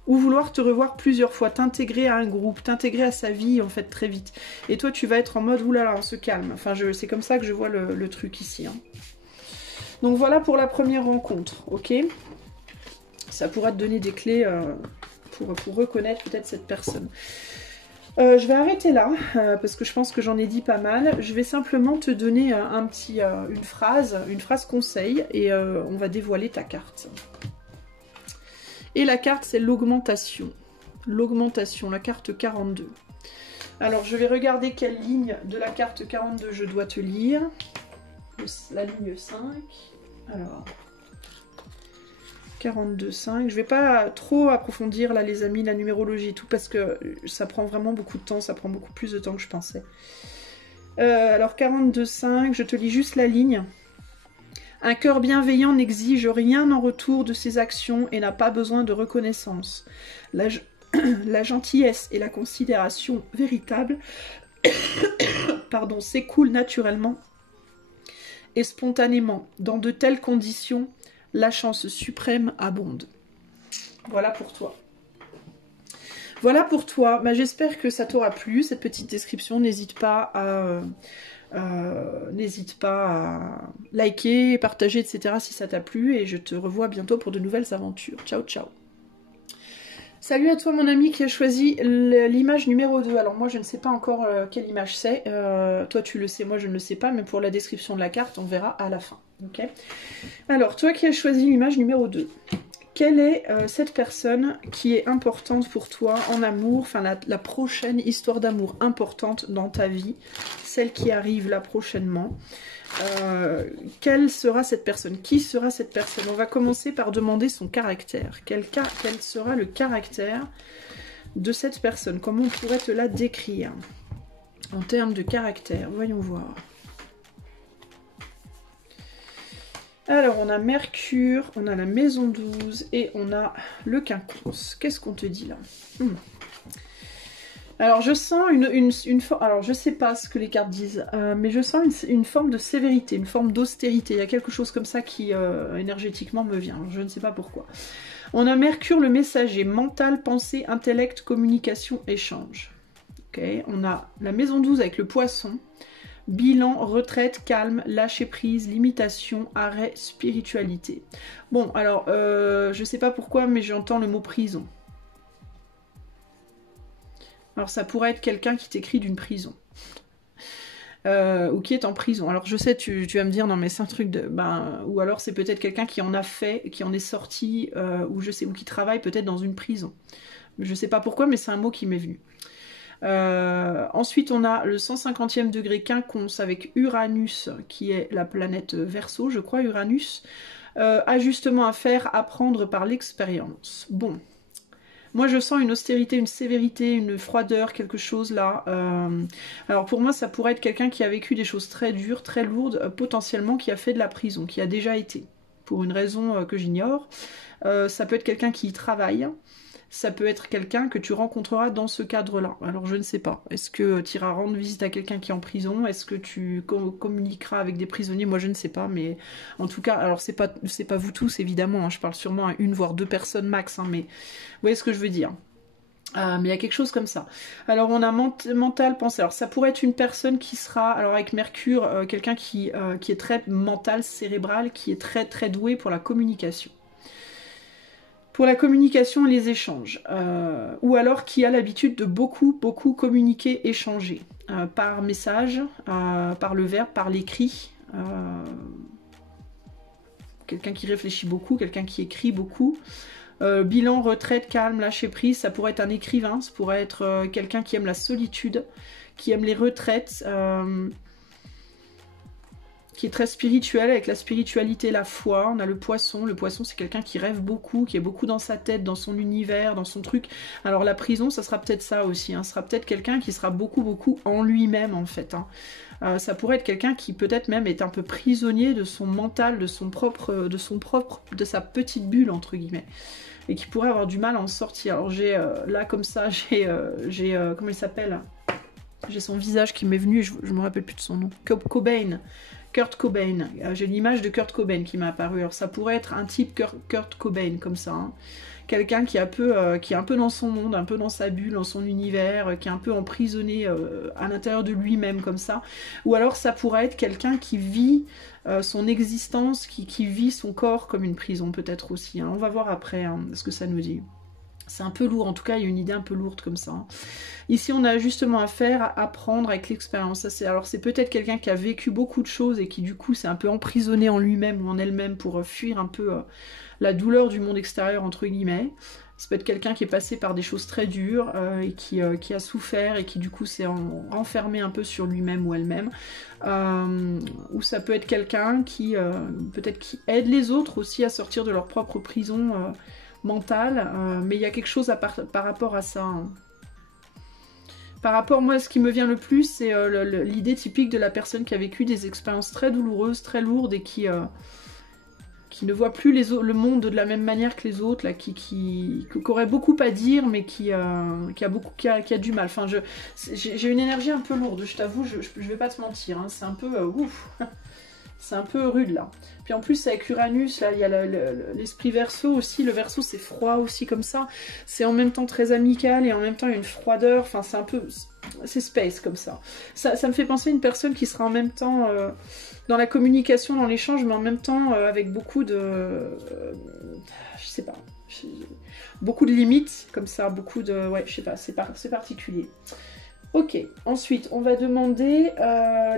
Ou vouloir te revoir plusieurs fois, t'intégrer à un groupe, t'intégrer à sa vie en fait très vite. Et toi tu vas être en mode oulala, on se calme. Enfin c'est comme ça que je vois le truc ici. Hein. Donc voilà pour la première rencontre, ok? Ça pourra te donner des clés pour reconnaître peut-être cette personne. Je vais arrêter là, parce que je pense que j'en ai dit pas mal. Je vais simplement te donner une phrase conseil, et on va dévoiler ta carte. Et la carte, c'est l'augmentation. L'augmentation, la carte 42. Alors, je vais regarder quelle ligne de la carte 42 je dois te lire. La ligne 5. Alors, 42, 5. Je vais pas trop approfondir, là, les amis, la numérologie et tout, parce que ça prend vraiment beaucoup de temps. Ça prend beaucoup plus de temps que je pensais. Alors, 42, 5, je te lis juste la ligne. Un cœur bienveillant n'exige rien en retour de ses actions et n'a pas besoin de reconnaissance. La gentillesse et la considération véritable pardon, s'écoulent naturellement et spontanément. Dans de telles conditions, la chance suprême abonde. Voilà pour toi. Voilà pour toi. Bah, j'espère que ça t'aura plu, cette petite description. N'hésite pas à liker, partager, etc. si ça t'a plu. Et je te revois bientôt pour de nouvelles aventures. Ciao, ciao. Salut à toi mon ami qui a choisi l'image numéro 2. Alors moi je ne sais pas encore quelle image c'est. Toi tu le sais, moi je ne le sais pas. Mais pour la description de la carte, on verra à la fin. Okay. Alors toi qui as choisi l'image numéro 2. Quelle est cette personne qui est importante pour toi en amour, enfin la prochaine histoire d'amour importante dans ta vie, celle qui arrive là prochainement. Quelle sera cette personne? Qui sera cette personne? On va commencer par demander son caractère. Quel sera le caractère de cette personne? Comment on pourrait te la décrire en termes de caractère? Voyons voir. Alors, on a Mercure, on a la maison 12 et on a le quinconce. Qu'est-ce qu'on te dit là? Alors, je sens une forme... Alors, je sais pas ce que les cartes disent, mais je sens une forme de sévérité, une forme d'austérité. Il y a quelque chose comme ça qui, énergétiquement, me vient. Alors, je ne sais pas pourquoi. On a Mercure, le messager. Mental, pensée, intellect, communication, échange. Ok. On a la maison 12 avec le poisson. Bilan, retraite, calme, lâcher prise, limitation, arrêt, spiritualité. Bon, alors, je sais pas pourquoi, mais j'entends le mot prison. Alors, ça pourrait être quelqu'un qui t'écrit d'une prison. Ou qui est en prison. Alors, je sais, tu vas me dire, non mais c'est un truc de... Ben, ou alors, c'est peut-être quelqu'un qui en a fait, qui en est sorti, ou je sais, ou qui travaille peut-être dans une prison. Je sais pas pourquoi, mais c'est un mot qui m'est venu. Ensuite on a le 150e degré quinconce avec Uranus qui est la planète Verseau, je crois, Uranus. Ajustement à faire, apprendre par l'expérience. Bon, moi je sens une austérité, une sévérité, une froideur, quelque chose là. Alors pour moi ça pourrait être quelqu'un qui a vécu des choses très dures, très lourdes, potentiellement qui a fait de la prison, qui a déjà été, pour une raison que j'ignore. Ça peut être quelqu'un qui y travaille. Ça peut être quelqu'un que tu rencontreras dans ce cadre-là. Alors je ne sais pas. Est-ce que tu iras rendre visite à quelqu'un qui est en prison? Est-ce que tu communiqueras avec des prisonniers? Moi je ne sais pas. Mais en tout cas, alors c'est pas vous tous évidemment. Hein, je parle sûrement à une voire deux personnes max. Hein, mais vous voyez ce que je veux dire. Mais il y a quelque chose comme ça. Alors on a mental, pensée. Alors ça pourrait être une personne qui sera, alors avec Mercure, quelqu'un qui est très mental, cérébral, qui est très très doué pour la communication. Pour la communication et les échanges, ou alors qui a l'habitude de beaucoup communiquer, échanger, par message, par le verbe, par l'écrit, quelqu'un qui réfléchit beaucoup, quelqu'un qui écrit beaucoup, bilan, retraite, calme, lâcher prise, ça pourrait être un écrivain, ça pourrait être quelqu'un qui aime la solitude, qui aime les retraites, qui est très spirituel, avec la spiritualité, la foi. On a le poisson c'est quelqu'un qui rêve beaucoup, qui est beaucoup dans sa tête, dans son univers, dans son truc. Alors la prison, ça sera peut-être ça aussi, hein. Ça sera peut-être quelqu'un qui sera beaucoup en lui-même en fait, hein. Ça pourrait être quelqu'un qui peut-être même est un peu prisonnier de son mental, de sa petite bulle entre guillemets, et qui pourrait avoir du mal à en sortir. Alors j'ai là comme ça, j'ai comment il s'appelle, j'ai son visage qui m'est venu, je me rappelle plus de son nom, Kurt Cobain. J'ai l'image de Kurt Cobain qui m'a apparu. Alors ça pourrait être un type Kurt Cobain comme ça, hein. Quelqu'un qui est un peu dans son monde, un peu dans sa bulle, dans son univers, qui est un peu emprisonné à l'intérieur de lui-même comme ça. Ou alors ça pourrait être quelqu'un qui vit son existence, qui vit son corps comme une prison peut-être aussi, hein. On va voir après hein, ce que ça nous dit. C'est un peu lourd, en tout cas il y a une idée un peu lourde comme ça, hein. Ici on a justement à faire, à apprendre avec l'expérience. Alors c'est peut-être quelqu'un qui a vécu beaucoup de choses et qui du coup s'est un peu emprisonné en lui-même ou en elle-même pour fuir un peu la douleur du monde extérieur entre guillemets. Ça peut être quelqu'un qui est passé par des choses très dures et qui a souffert et qui du coup s'est renfermé un peu sur lui-même ou elle-même. Ou ça peut être quelqu'un qui peut-être qui aide les autres aussi à sortir de leur propre prison mentale, mais il y a quelque chose par rapport à ça, hein. Par rapport, moi, ce qui me vient le plus, c'est l'idée typique de la personne qui a vécu des expériences très douloureuses, très lourdes, et qui qui ne voit plus le monde de la même manière que les autres, là, qui aurait beaucoup à dire, mais qui a du mal. Enfin, j'ai une énergie un peu lourde, je t'avoue, je vais pas te mentir, hein, c'est un peu ouf, c'est un peu rude là. Puis en plus avec Uranus, là, il y a l'esprit Verseau aussi, le Verseau c'est froid aussi comme ça, c'est en même temps très amical et en même temps il y a une froideur, enfin c'est un peu, c'est space comme ça. Ça me fait penser à une personne qui sera en même temps dans la communication, dans l'échange, mais en même temps avec beaucoup de... je sais pas. Beaucoup de limites, comme ça, beaucoup de... Ouais, je sais pas, c'est particulier. Ok, ensuite, on va demander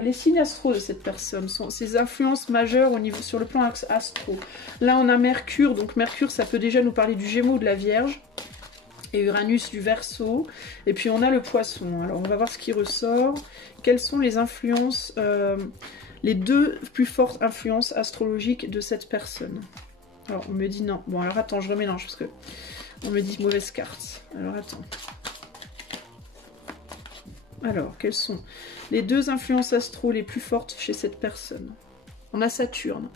les signes astro de cette personne, ses influences majeures au niveau, sur le plan astro. Là, on a Mercure, donc Mercure, ça peut déjà nous parler du Gémeaux ou de la Vierge. Et Uranus du Verseau. Et puis on a le Poisson. Alors, on va voir ce qui ressort. Quelles sont les influences... les deux plus fortes influences astrologiques de cette personne. Alors, on me dit non. Bon, alors attends, je remélange parce que on me dit mauvaise carte. Alors, attends. Alors, quelles sont les deux influences astro les plus fortes chez cette personne? On a Saturne.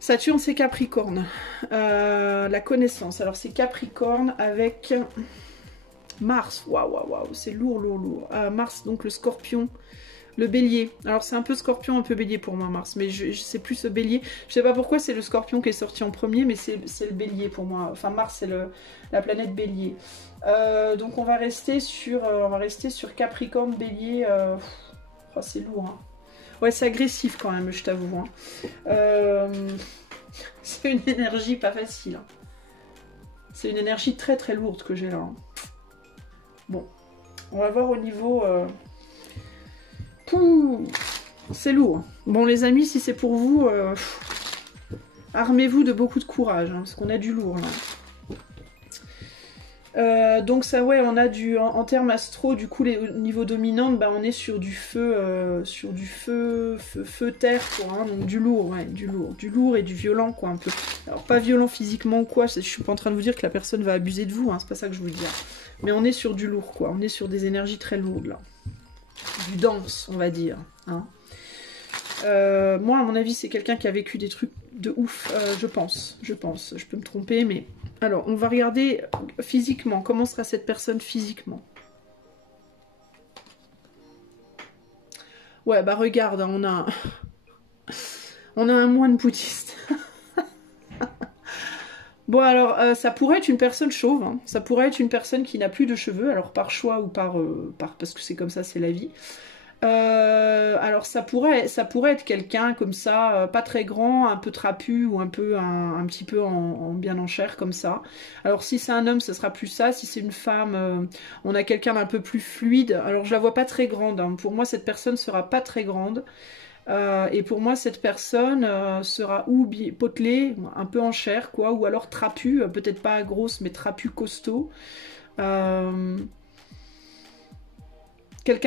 Saturne, c'est Capricorne. La connaissance. Alors, c'est Capricorne avec Mars. Waouh, waouh, waouh. C'est lourd, lourd, lourd. Mars, donc le Scorpion. Le Bélier. Alors c'est un peu Scorpion, un peu Bélier pour moi, Mars. Mais je sais plus ce Bélier. Je sais pas pourquoi c'est le Scorpion qui est sorti en premier, mais c'est le Bélier pour moi. Enfin, Mars, c'est la planète Bélier. Donc on va rester sur Capricorne, Bélier. Oh, c'est lourd. Hein. Ouais, c'est agressif quand même, je t'avoue. Hein. C'est une énergie pas facile. Hein. C'est une énergie très très lourde que j'ai là. Hein. Bon, on va voir au niveau... C'est lourd. Bon les amis, si c'est pour vous, armez-vous de beaucoup de courage, hein, parce qu'on a du lourd là. Donc ça ouais, on a en termes astro, du coup les niveaux dominants, bah, on est sur du feu, feu terre quoi, hein, donc du lourd, ouais, du lourd et du violent quoi un peu. Alors pas violent physiquement ou quoi, je suis pas en train de vous dire que la personne va abuser de vous, hein, c'est pas ça que je veux dire. Mais on est sur du lourd quoi, on est sur des énergies très lourdes là. Du dense, on va dire. Hein. Moi, à mon avis, c'est quelqu'un qui a vécu des trucs de ouf, je pense. Je peux me tromper, mais... Alors, on va regarder physiquement. Comment sera cette personne physiquement? Ouais, bah regarde, hein, on a un moine bouddhiste. Bon alors, ça pourrait être une personne chauve, hein. Ça pourrait être une personne qui n'a plus de cheveux, alors par choix ou parce que c'est comme ça, c'est la vie. Alors ça pourrait être quelqu'un comme ça, pas très grand, un peu trapu ou un petit peu bien en chair comme ça. Alors si c'est un homme, ce sera plus ça. Si c'est une femme, on a quelqu'un d'un peu plus fluide. Alors je la vois pas très grande, hein. Pour moi cette personne sera pas très grande. Et pour moi, cette personne sera ou potelée, un peu en chair, quoi, ou alors trapue, peut-être pas grosse, mais trapue costaud. Quelqu'un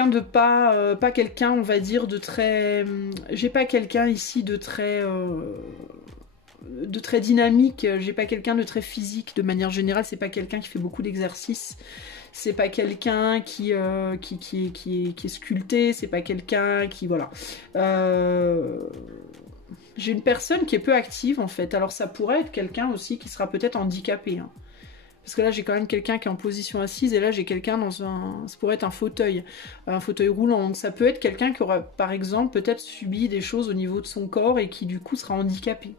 de pas quelqu'un, on va dire, de très... J'ai pas quelqu'un ici de très dynamique, j'ai pas quelqu'un de très physique, de manière générale, c'est pas quelqu'un qui fait beaucoup d'exercices. C'est pas quelqu'un qui est sculpté, c'est pas quelqu'un qui... Voilà. J'ai une personne qui est peu active, en fait. Alors, ça pourrait être quelqu'un aussi qui sera peut-être handicapé. Hein. Parce que là, j'ai quand même quelqu'un qui est en position assise, et là, j'ai quelqu'un dans un... Ça pourrait être un fauteuil roulant. Donc, ça peut être quelqu'un qui aura, par exemple, peut-être subi des choses au niveau de son corps, et qui, du coup, sera handicapé.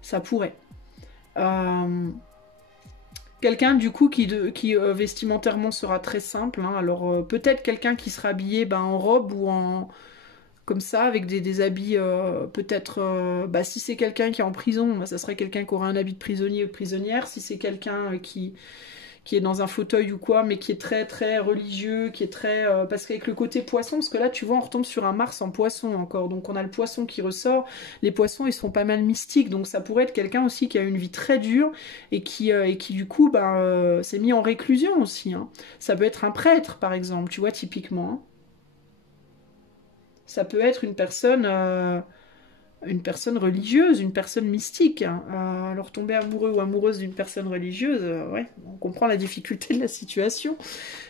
Ça pourrait. Quelqu'un du coup qui vestimentairement sera très simple, hein. Alors peut-être quelqu'un qui sera habillé en robe ou en comme ça avec des habits peut-être si c'est quelqu'un qui est en prison, ça serait quelqu'un qui aura un habit de prisonnier ou de prisonnière. Si c'est quelqu'un qui est dans un fauteuil ou quoi, mais qui est très très religieux, qui est très... parce qu'avec le côté poisson, parce que là tu vois on retombe sur un Mars en poisson encore, donc on a le poisson qui ressort, les poissons ils sont pas mal mystiques, donc ça pourrait être quelqu'un aussi qui a une vie très dure et qui du coup s'est mis en réclusion aussi. Hein. Ça peut être un prêtre par exemple, tu vois typiquement. Hein. Ça peut être une personne... une personne religieuse, une personne mystique. Hein. Alors tomber amoureux ou amoureuse d'une personne religieuse, ouais, on comprend la difficulté de la situation.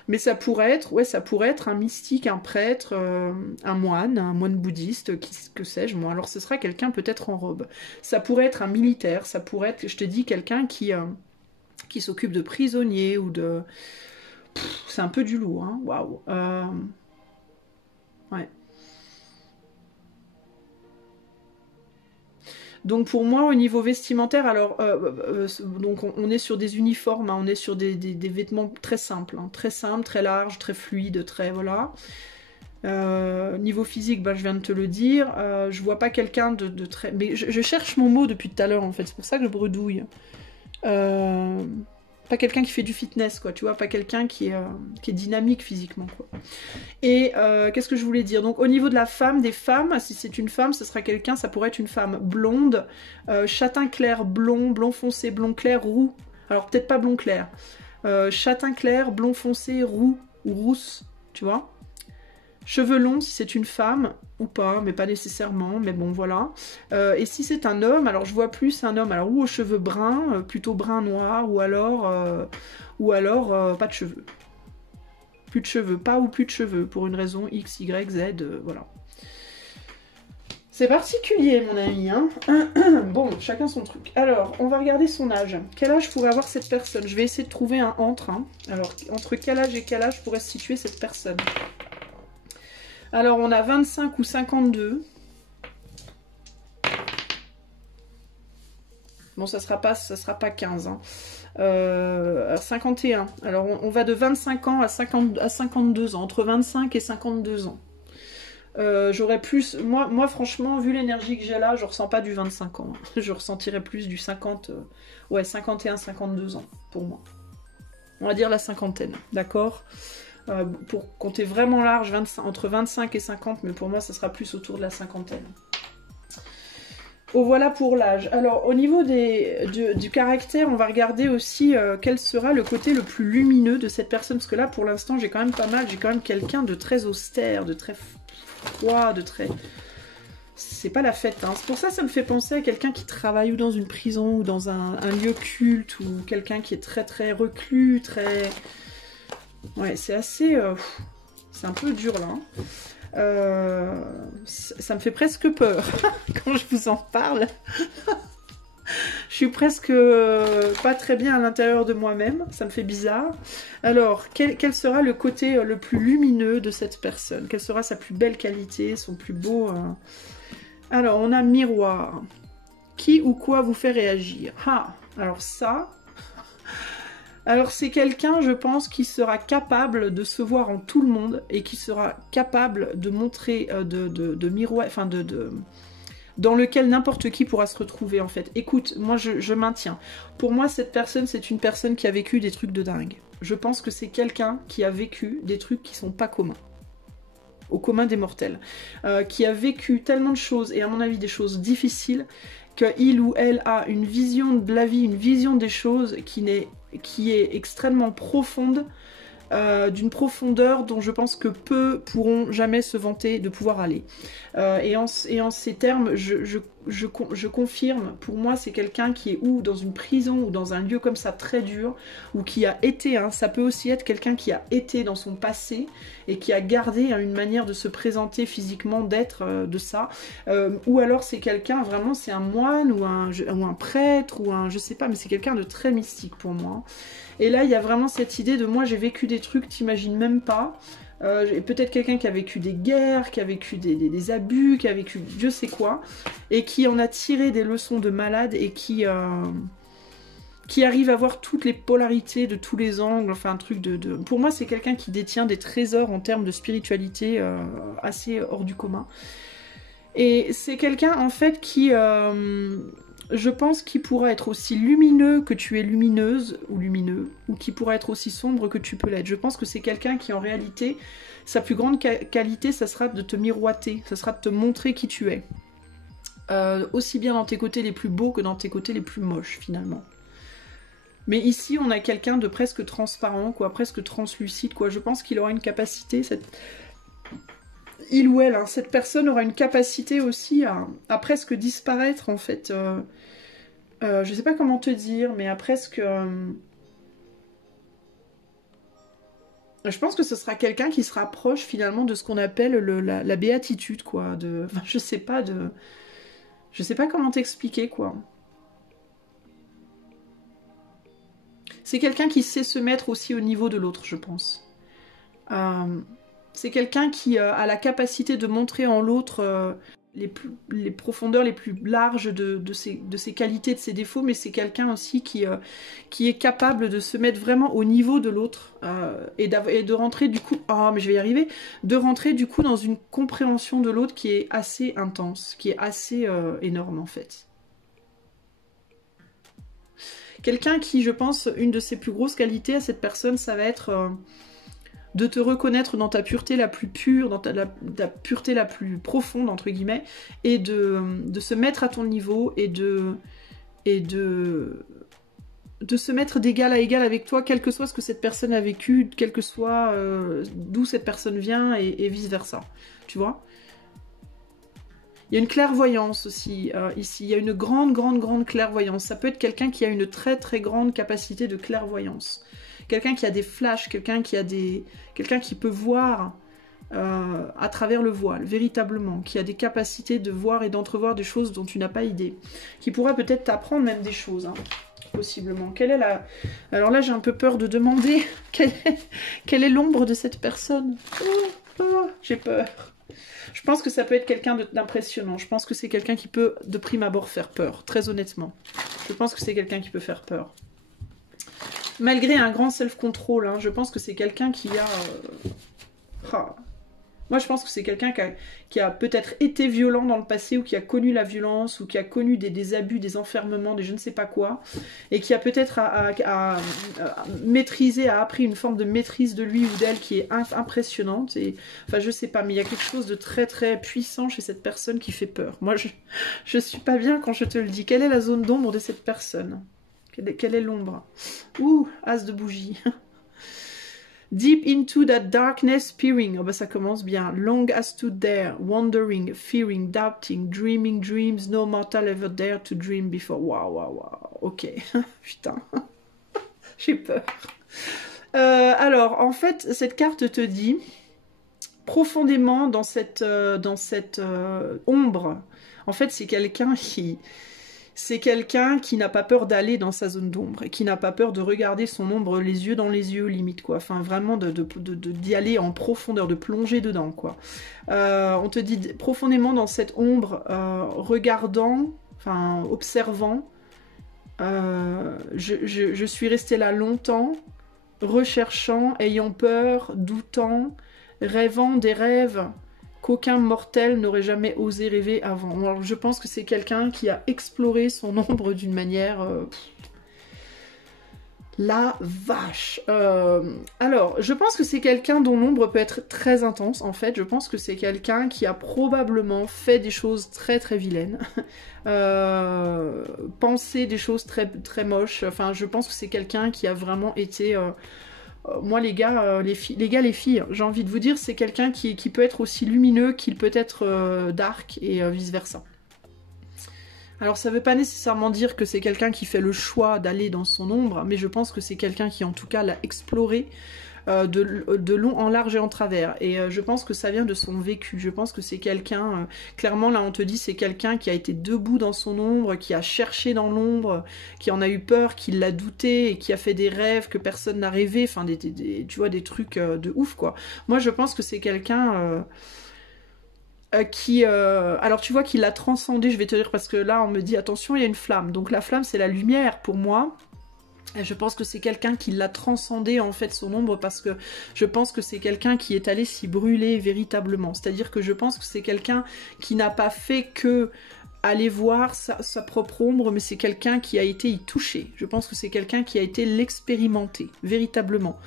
Mais ça pourrait être, ouais, ça pourrait être un mystique, un prêtre, un moine bouddhiste, que sais-je moi. Alors ce sera quelqu'un peut-être en robe. Ça pourrait être un militaire, ça pourrait être, je te dis, quelqu'un qui s'occupe de prisonniers ou de... C'est un peu du lourd, hein, waouh. Ouais. Donc pour moi, au niveau vestimentaire, alors donc on est sur des uniformes, hein, on est sur des vêtements très simples, hein, très larges, très fluides, très voilà. Niveau physique, bah, je viens de te le dire. Je vois pas quelqu'un de très... Mais je cherche mon mot depuis tout à l'heure en fait, c'est pour ça que je bredouille. Pas quelqu'un qui fait du fitness, quoi, tu vois, pas quelqu'un qui est dynamique physiquement, quoi. Et qu'est-ce que je voulais dire? Donc au niveau de la femme, des femmes, si c'est une femme, ce sera quelqu'un, ça pourrait être une femme blonde, châtain clair, blond foncé, blond clair, roux. Alors peut-être pas blond clair. Châtain clair, blond foncé, roux ou rousse, tu vois. Cheveux longs si c'est une femme, ou pas, mais pas nécessairement, mais bon voilà. Et si c'est un homme, alors je vois plus un homme, alors ou aux cheveux bruns, plutôt brun noir, ou alors pas de cheveux. Plus de cheveux, pas ou plus de cheveux, pour une raison X, Y, Z, voilà. C'est particulier mon ami, hein. Bon, chacun son truc. Alors, on va regarder son âge. Quel âge pourrait avoir cette personne? Je vais essayer de trouver un entre, hein. Alors, entre quel âge et quel âge pourrait se situer cette personne? Alors, on a 25 ou 52. Bon, ça sera pas 15. Hein. 51. Alors, on va de 25 ans à 52 ans. Entre 25 et 52 ans. J'aurais plus... Moi, franchement, vu l'énergie que j'ai là, je ressens pas du 25 ans. Je ressentirais plus du 50... ouais, 51, 52 ans, pour moi. On va dire la cinquantaine, d'accord ? Pour compter vraiment large, entre 25 et 50, mais pour moi, ça sera plus autour de la cinquantaine. Oh, voilà pour l'âge. Alors, au niveau du caractère, on va regarder aussi quel sera le côté le plus lumineux de cette personne, parce que là, pour l'instant, j'ai quand même pas mal, j'ai quand même quelqu'un de très austère, de très froid, de très... C'est pas la fête, hein. C'est pour ça que ça me fait penser à quelqu'un qui travaille ou dans une prison, ou dans un lieu culte, ou quelqu'un qui est très très reclus, très... Ouais, c'est assez... c'est un peu dur, là. Ça me fait presque peur quand je vous en parle. Je suis presque pas très bien à l'intérieur de moi-même. Ça me fait bizarre. Alors, quel sera le côté le plus lumineux de cette personne? Quelle sera sa plus belle qualité, son plus beau... Alors, on a miroir. Qui ou quoi vous fait réagir? Ah, alors ça... Alors c'est quelqu'un, je pense, qui sera capable de se voir en tout le monde et qui sera capable de montrer de miroir, enfin dans lequel n'importe qui pourra se retrouver en fait. Écoute, moi je maintiens. Pour moi, cette personne, c'est une personne qui a vécu des trucs de dingue. Je pense que c'est quelqu'un qui a vécu des trucs qui sont pas communs. Au commun des mortels. Qui a vécu tellement de choses, et à mon avis des choses difficiles, qu'il ou elle a une vision de la vie, une vision des choses qui est extrêmement profonde, d'une profondeur dont je pense que peu pourront jamais se vanter de pouvoir aller. Et en ces termes, je confirme, pour moi c'est quelqu'un qui est ou dans une prison ou dans un lieu comme ça très dur, ou qui a été, hein, ça peut aussi être quelqu'un qui a été dans son passé et qui a gardé une manière de se présenter physiquement, d'être de ça, ou alors c'est quelqu'un vraiment, c'est un moine ou un prêtre ou un, je sais pas, mais c'est quelqu'un de très mystique pour moi. Et là il y a vraiment cette idée de moi j'ai vécu des trucs t'imagines même pas. Peut-être quelqu'un qui a vécu des guerres, qui a vécu des abus, qui a vécu Dieu sait quoi, et qui en a tiré des leçons de malade et qui arrive à voir toutes les polarités de tous les angles, enfin un truc de... Pour moi c'est quelqu'un qui détient des trésors en termes de spiritualité assez hors du commun. Et c'est quelqu'un en fait qui... je pense qu'il pourra être aussi lumineux que tu es lumineuse ou lumineux, ou qui pourra être aussi sombre que tu peux l'être. Je pense que c'est quelqu'un qui en réalité, sa plus grande qualité, ça sera de te miroiter, ça sera de te montrer qui tu es. Aussi bien dans tes côtés les plus beaux que dans tes côtés les plus moches finalement. Mais ici on a quelqu'un de presque transparent, quoi, presque translucide, quoi. Je pense qu'il aura une capacité, il ou elle, hein, cette personne aura une capacité aussi à presque disparaître en fait. Je sais pas comment te dire, mais à presque... je pense que ce sera quelqu'un qui se rapproche finalement de ce qu'on appelle la béatitude, quoi. Enfin, je sais pas comment t'expliquer, quoi. C'est quelqu'un qui sait se mettre aussi au niveau de l'autre, je pense. C'est quelqu'un qui a la capacité de montrer en l'autre les profondeurs les plus larges de ses qualités, de ses défauts, mais c'est quelqu'un aussi qui est capable de se mettre vraiment au niveau de l'autre et de rentrer du coup, mais je vais y arriver, de rentrer du coup dans une compréhension de l'autre qui est assez intense, qui est assez énorme en fait. Quelqu'un qui, je pense, une de ses plus grosses qualités à cette personne, ça va être de te reconnaître dans ta pureté la plus pure, dans ta pureté la plus profonde, entre guillemets, et de se mettre à ton niveau et de se mettre d'égal à égal avec toi, quel que soit ce que cette personne a vécu, quel que soit d'où cette personne vient, et vice-versa. Tu vois ? Il y a une clairvoyance aussi, ici. Il y a une grande clairvoyance. Ça peut être quelqu'un qui a une très grande capacité de clairvoyance. Quelqu'un qui a des flashs, quelqu'un qui peut voir à travers le voile, véritablement, qui a des capacités de voir et d'entrevoir des choses dont tu n'as pas idée, qui pourra peut-être t'apprendre même des choses, hein, possiblement. Quelle est la... Alors là, j'ai un peu peur de demander quelle est l'ombre de cette personne. J'ai peur. Je pense que ça peut être quelqu'un d'impressionnant. Je pense que c'est quelqu'un qui peut, de prime abord, faire peur, très honnêtement. Je pense que c'est quelqu'un qui peut faire peur. Malgré un grand self-control, hein, je pense que c'est quelqu'un qui a... Moi, je pense que c'est quelqu'un qui a peut-être été violent dans le passé, ou qui a connu la violence, ou qui a connu des abus, des enfermements, des je ne sais pas quoi, et qui a peut-être maîtrisé, a appris une forme de maîtrise de lui ou d'elle qui est impressionnante. Et, enfin, je sais pas, mais il y a quelque chose de très puissant chez cette personne qui fait peur. Moi, je suis pas bien quand je te le dis. Quelle est la zone d'ombre de cette personne ? Quelle est l'ombre? Ouh, as de bougie. Deep into that darkness peering. Oh bah ça commence bien. Long has stood there, wondering, fearing, doubting, dreaming dreams no mortal ever dared to dream before. Waouh. Ok. Putain. J'ai peur. Alors, en fait, cette carte te dit, profondément dans cette ombre, en fait, c'est quelqu'un qui... C'est quelqu'un qui n'a pas peur d'aller dans sa zone d'ombre et qui n'a pas peur de regarder son ombre les yeux dans les yeux, limite, quoi. Enfin, vraiment d'y aller en profondeur, de plonger dedans, quoi. On te dit profondément dans cette ombre, regardant, enfin, observant. Je suis restée là longtemps, recherchant, ayant peur, doutant, rêvant des rêves qu'aucun mortel n'aurait jamais osé rêver avant. Alors, je pense que c'est quelqu'un qui a exploré son ombre d'une manière... La vache. Alors, je pense que c'est quelqu'un dont l'ombre peut être très intense, en fait. Je pense que c'est quelqu'un qui a probablement fait des choses très vilaines. Pensé des choses très moches. Enfin, je pense que c'est quelqu'un qui a vraiment été... moi les gars, les filles, j'ai envie de vous dire, c'est quelqu'un qui peut être aussi lumineux qu'il peut être dark et vice versa. Alors ça veut pas nécessairement dire que c'est quelqu'un qui fait le choix d'aller dans son ombre, mais je pense que c'est quelqu'un qui en tout cas l'a exploré de long en large et en travers. Et je pense que ça vient de son vécu. Je pense que c'est quelqu'un, clairement là on te dit, c'est quelqu'un qui a été debout dans son ombre, qui a cherché dans l'ombre, qui en a eu peur, qui l'a douté et qui a fait des rêves que personne n'a rêvé, enfin tu vois, des trucs de ouf quoi. Moi je pense que c'est quelqu'un qui... alors tu vois qu'il l'a transcendé, je vais te dire, parce que là on me dit attention il y a une flamme, donc la flamme c'est la lumière pour moi. Et je pense que c'est quelqu'un qui l'a transcendé en fait son ombre, parce que je pense que c'est quelqu'un qui est allé s'y brûler véritablement. C'est-à-dire que je pense que c'est quelqu'un qui n'a pas fait que aller voir sa propre ombre, mais c'est quelqu'un qui a été y touché. Je pense que c'est quelqu'un qui a été l'expérimenter véritablement.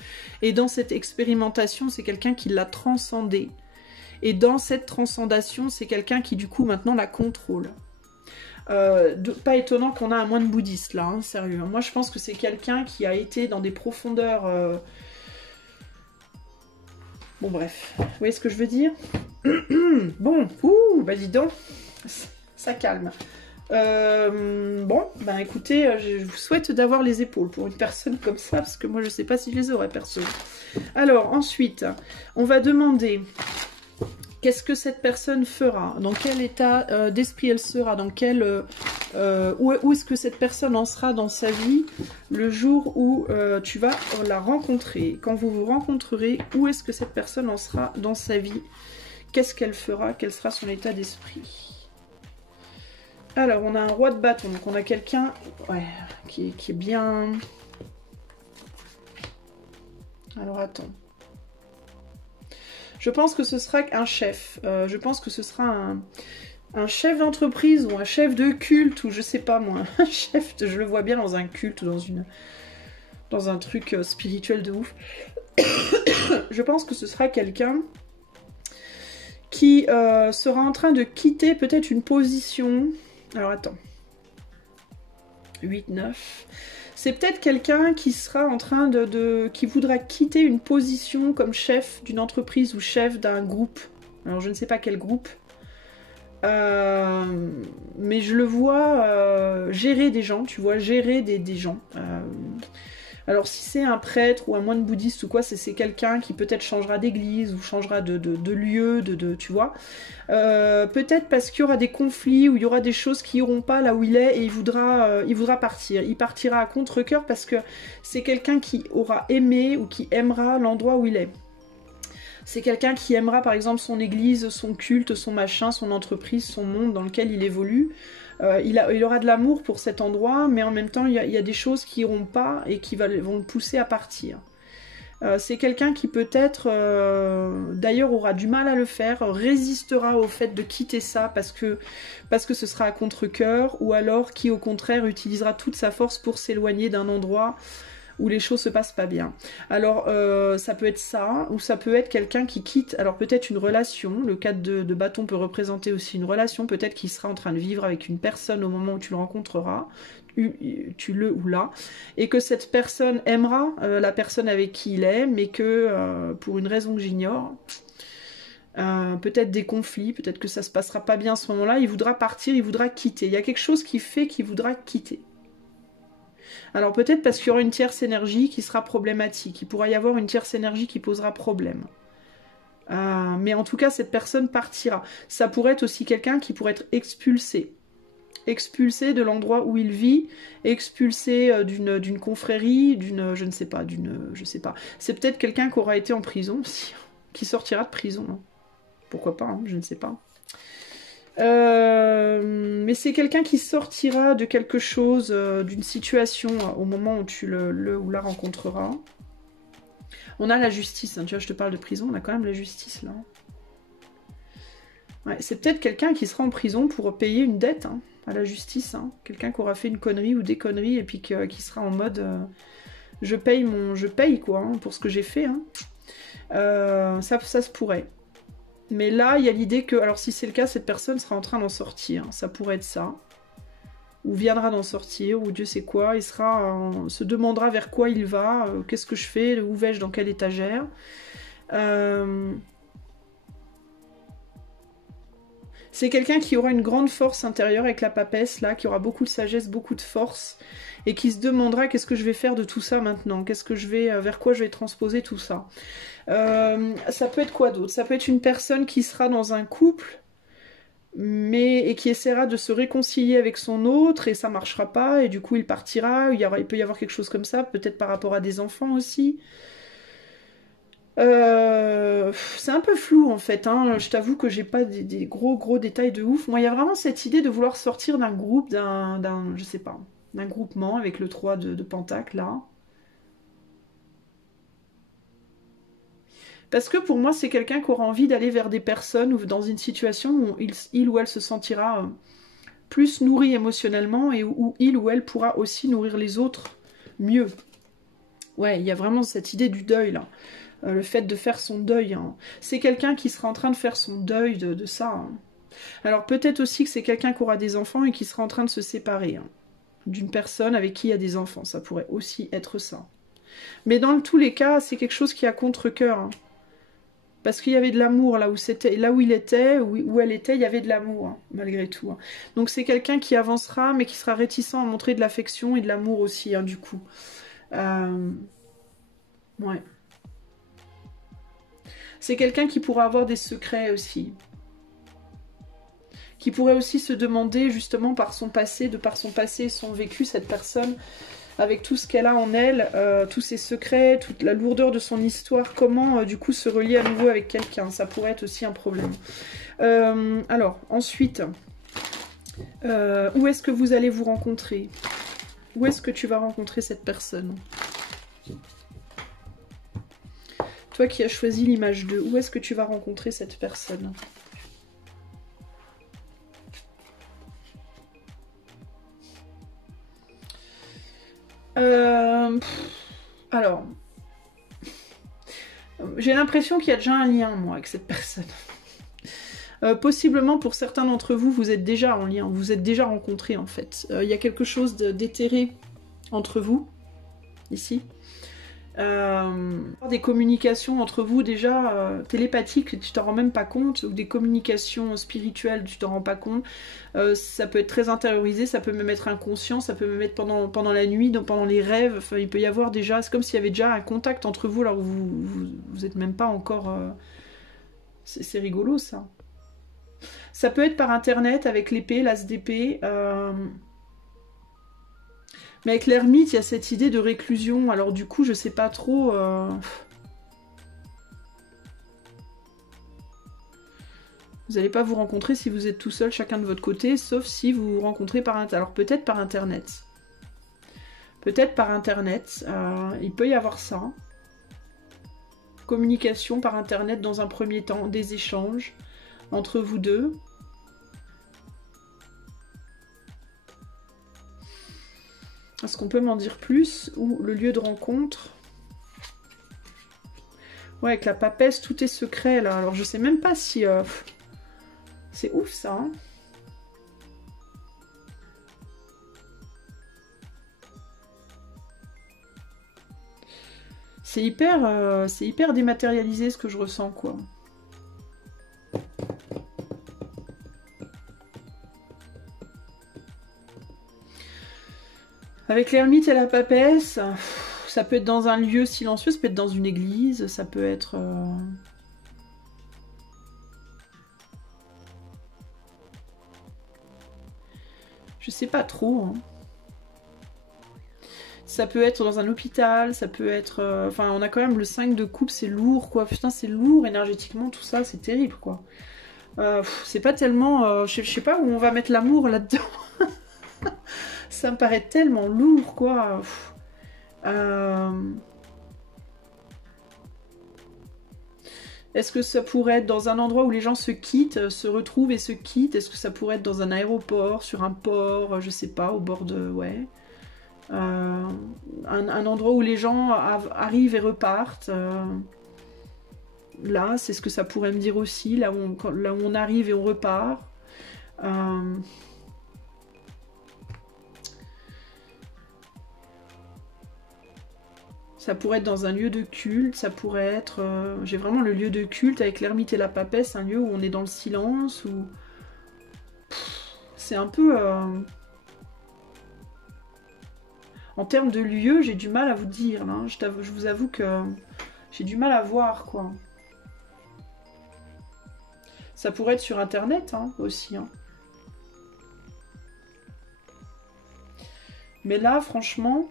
Et dans cette expérimentation, c'est quelqu'un qui l'a transcendé. Et dans cette transcendation, c'est quelqu'un qui du coup maintenant la contrôle. Pas étonnant qu'on a un moine bouddhiste là, hein, sérieux. Moi je pense que c'est quelqu'un qui a été dans des profondeurs... Bon bref, vous voyez ce que je veux dire? Bon, bah dis donc, ça calme. Bon, bah écoutez, je vous souhaite d'avoir les épaules pour une personne comme ça, parce que moi je sais pas si je les aurais, perso. Alors, ensuite, on va demander qu'est-ce que cette personne fera, dans quel état d'esprit elle sera, dans quel... où est-ce que cette personne en sera dans sa vie le jour où tu vas la rencontrer. Quand vous vous rencontrerez, où est-ce que cette personne en sera dans sa vie? Qu'est-ce qu'elle fera? Quel sera son état d'esprit? Alors, on a un roi de bâton, donc on a quelqu'un qui est bien... Alors, attends. Je pense que ce sera un chef. Je pense que ce sera un chef d'entreprise ou un chef de culte, ou je sais pas moi. Un chef, je le vois bien dans un culte ou dans un truc spirituel de ouf. Je pense que ce sera quelqu'un qui sera en train de quitter peut-être une position... Alors attends. 8, 9. C'est peut-être quelqu'un qui sera en train qui voudra quitter une position comme chef d'une entreprise ou chef d'un groupe. Alors je ne sais pas quel groupe. Mais je le vois gérer des gens, tu vois, gérer des gens. Alors si c'est un prêtre ou un moine bouddhiste ou quoi, c'est quelqu'un qui peut-être changera d'église ou changera de lieu, tu vois. Peut-être parce qu'il y aura des conflits ou il y aura des choses qui n'iront pas là où il est et il voudra partir. Il partira à contre-cœur parce que c'est quelqu'un qui aura aimé ou qui aimera l'endroit où il est. C'est quelqu'un qui aimera par exemple son église, son culte, son machin, son entreprise, son monde dans lequel il évolue. Il aura de l'amour pour cet endroit, mais en même temps, il y a des choses qui n'iront pas et qui vont le pousser à partir. C'est quelqu'un qui peut-être, d'ailleurs, aura du mal à le faire, résistera au fait de quitter ça parce que ce sera à contre-cœur, ou alors qui, au contraire, utilisera toute sa force pour s'éloigner d'un endroit où les choses se passent pas bien. Alors, ça peut être ça, ou ça peut être quelqu'un qui quitte, alors peut-être une relation, le 4 de bâton peut représenter aussi une relation, peut-être qu'il sera en train de vivre avec une personne au moment où tu le rencontreras, tu le ou la, et que cette personne aimera la personne avec qui il est, mais que, pour une raison que j'ignore, peut-être des conflits, peut-être que ça se passera pas bien à ce moment-là, il voudra partir, il voudra quitter. Il y a quelque chose qui fait qu'il voudra quitter. Alors peut-être parce qu'il y aura une tierce énergie qui sera problématique. Il pourra y avoir une tierce énergie qui posera problème. Mais en tout cas, cette personne partira. Ça pourrait être aussi quelqu'un qui pourrait être expulsé. Expulsé de l'endroit où il vit, expulsé d'une confrérie, je ne sais pas, je sais pas. C'est peut-être quelqu'un qui aura été en prison aussi, qui sortira de prison. Hein. Pourquoi pas, hein, je ne sais pas. Mais c'est quelqu'un qui sortira de quelque chose, d'une situation au moment où tu ou la rencontreras. On a la justice, hein, tu vois, je te parle de prison, on a quand même la justice là. Ouais, c'est peut-être quelqu'un qui sera en prison pour payer une dette hein, à la justice. Hein. Quelqu'un qui aura fait une connerie ou des conneries et puis qui sera en mode je paye quoi hein, pour ce que j'ai fait. Hein. Ça se pourrait. Mais là, il y a l'idée que, alors si c'est le cas, cette personne sera en train d'en sortir. Ça pourrait être ça. Ou viendra d'en sortir, ou Dieu sait quoi. Il se demandera vers quoi il va, qu'est-ce que je fais, où vais-je, dans quelle étagère. C'est quelqu'un qui aura une grande force intérieure avec la papesse, là, qui aura beaucoup de sagesse, beaucoup de force, et qui se demandera qu'est-ce que je vais faire de tout ça maintenant, vers quoi je vais transposer tout ça. Ça peut être quoi d'autre? Ça peut être une personne qui sera dans un couple, et qui essaiera de se réconcilier avec son autre, et ça marchera pas, et du coup il partira, il peut y avoir quelque chose comme ça, peut-être par rapport à des enfants aussi. C'est un peu flou en fait, hein. Je t'avoue que j'ai pas des gros détails de ouf. Moi il y a vraiment cette idée de vouloir sortir d'un groupe, je sais pas, d'un groupement avec le 3 de Pentacle là. Parce que pour moi c'est quelqu'un qui aura envie d'aller vers des personnes ou dans une situation où il ou elle se sentira plus nourri émotionnellement et où il ou elle pourra aussi nourrir les autres mieux. Ouais, il y a vraiment cette idée du deuil là. Le fait de faire son deuil. Hein. C'est quelqu'un qui sera en train de faire son deuil de ça. Hein. Alors peut-être aussi que c'est quelqu'un qui aura des enfants et qui sera en train de se séparer hein, d'une personne avec qui il y a des enfants. Ça pourrait aussi être ça. Mais dans tous les cas, c'est quelque chose qui est à contre-cœur. Hein. Parce qu'il y avait de l'amour là où c'était, là où il était, où elle était, il y avait de l'amour, hein, malgré tout. Hein. Donc c'est quelqu'un qui avancera, mais qui sera réticent à montrer de l'affection et de l'amour aussi, hein, du coup. Ouais. C'est quelqu'un qui pourra avoir des secrets aussi. Qui pourrait aussi se demander, justement, par son passé, de par son passé et son vécu, cette personne, avec tout ce qu'elle a en elle, tous ses secrets, toute la lourdeur de son histoire, comment, du coup, se relier à nouveau avec quelqu'un. Ça pourrait être aussi un problème. Alors, ensuite, où est-ce que vous allez vous rencontrer? Où est-ce que tu vas rencontrer cette personne? Toi qui as choisi l'image 2, où est-ce que tu vas rencontrer cette personne? Alors, j'ai l'impression qu'il y a déjà un lien, moi, avec cette personne. Possiblement, pour certains d'entre vous, vous êtes déjà en lien, vous êtes déjà rencontrés, en fait. Il y a quelque chose d'éthéré entre vous, ici. Des communications entre vous déjà télépathiques, tu t'en rends même pas compte, ou des communications spirituelles, tu t'en rends pas compte. Ça peut être très intériorisé, ça peut même être inconscient, ça peut même être pendant la nuit, pendant les rêves. Enfin, il peut y avoir déjà, c'est comme s'il y avait déjà un contact entre vous alors que vous êtes même pas encore. C'est rigolo ça. Ça peut être par internet avec l'épée, l'as d'épée. Mais avec l'ermite, il y a cette idée de réclusion. Alors du coup, je sais pas trop... Vous n'allez pas vous rencontrer si vous êtes tout seul, chacun de votre côté, sauf si vous vous rencontrez par internet. Alors peut-être par internet. Peut-être par internet. Il peut y avoir ça. Communication par internet dans un premier temps, des échanges entre vous deux. Est-ce qu'on peut m'en dire plus? Ou le lieu de rencontre? Ouais, avec la papesse, tout est secret là. Alors je sais même pas si... C'est ouf ça. Hein, c'est hyper dématérialisé ce que je ressens, quoi. Avec l'ermite et la papesse, ça peut être dans un lieu silencieux, ça peut être dans une église, ça peut être... Je sais pas trop. Hein. Ça peut être dans un hôpital, ça peut être... Enfin, on a quand même le 5 de coupe, c'est lourd, quoi. Putain, c'est lourd énergétiquement, tout ça, c'est terrible, quoi. C'est pas tellement... je sais pas où on va mettre l'amour là-dedans. Ça me paraît tellement lourd, quoi. Est-ce que ça pourrait être dans un endroit où les gens se quittent, se retrouvent et se quittent? Est-ce que ça pourrait être dans un aéroport, sur un port, je sais pas, au bord de... Ouais. Un endroit où les gens arrivent et repartent. Là, c'est ce que ça pourrait me dire aussi, là où on arrive et on repart. Ça pourrait être dans un lieu de culte, ça pourrait être... J'ai vraiment le lieu de culte avec l'ermite et la papesse, un lieu où on est dans le silence, où... C'est un peu... En termes de lieu, j'ai du mal à vous dire, là. Je vous avoue que j'ai du mal à voir, quoi. Ça pourrait être sur Internet, hein, aussi. Hein. Mais là, franchement...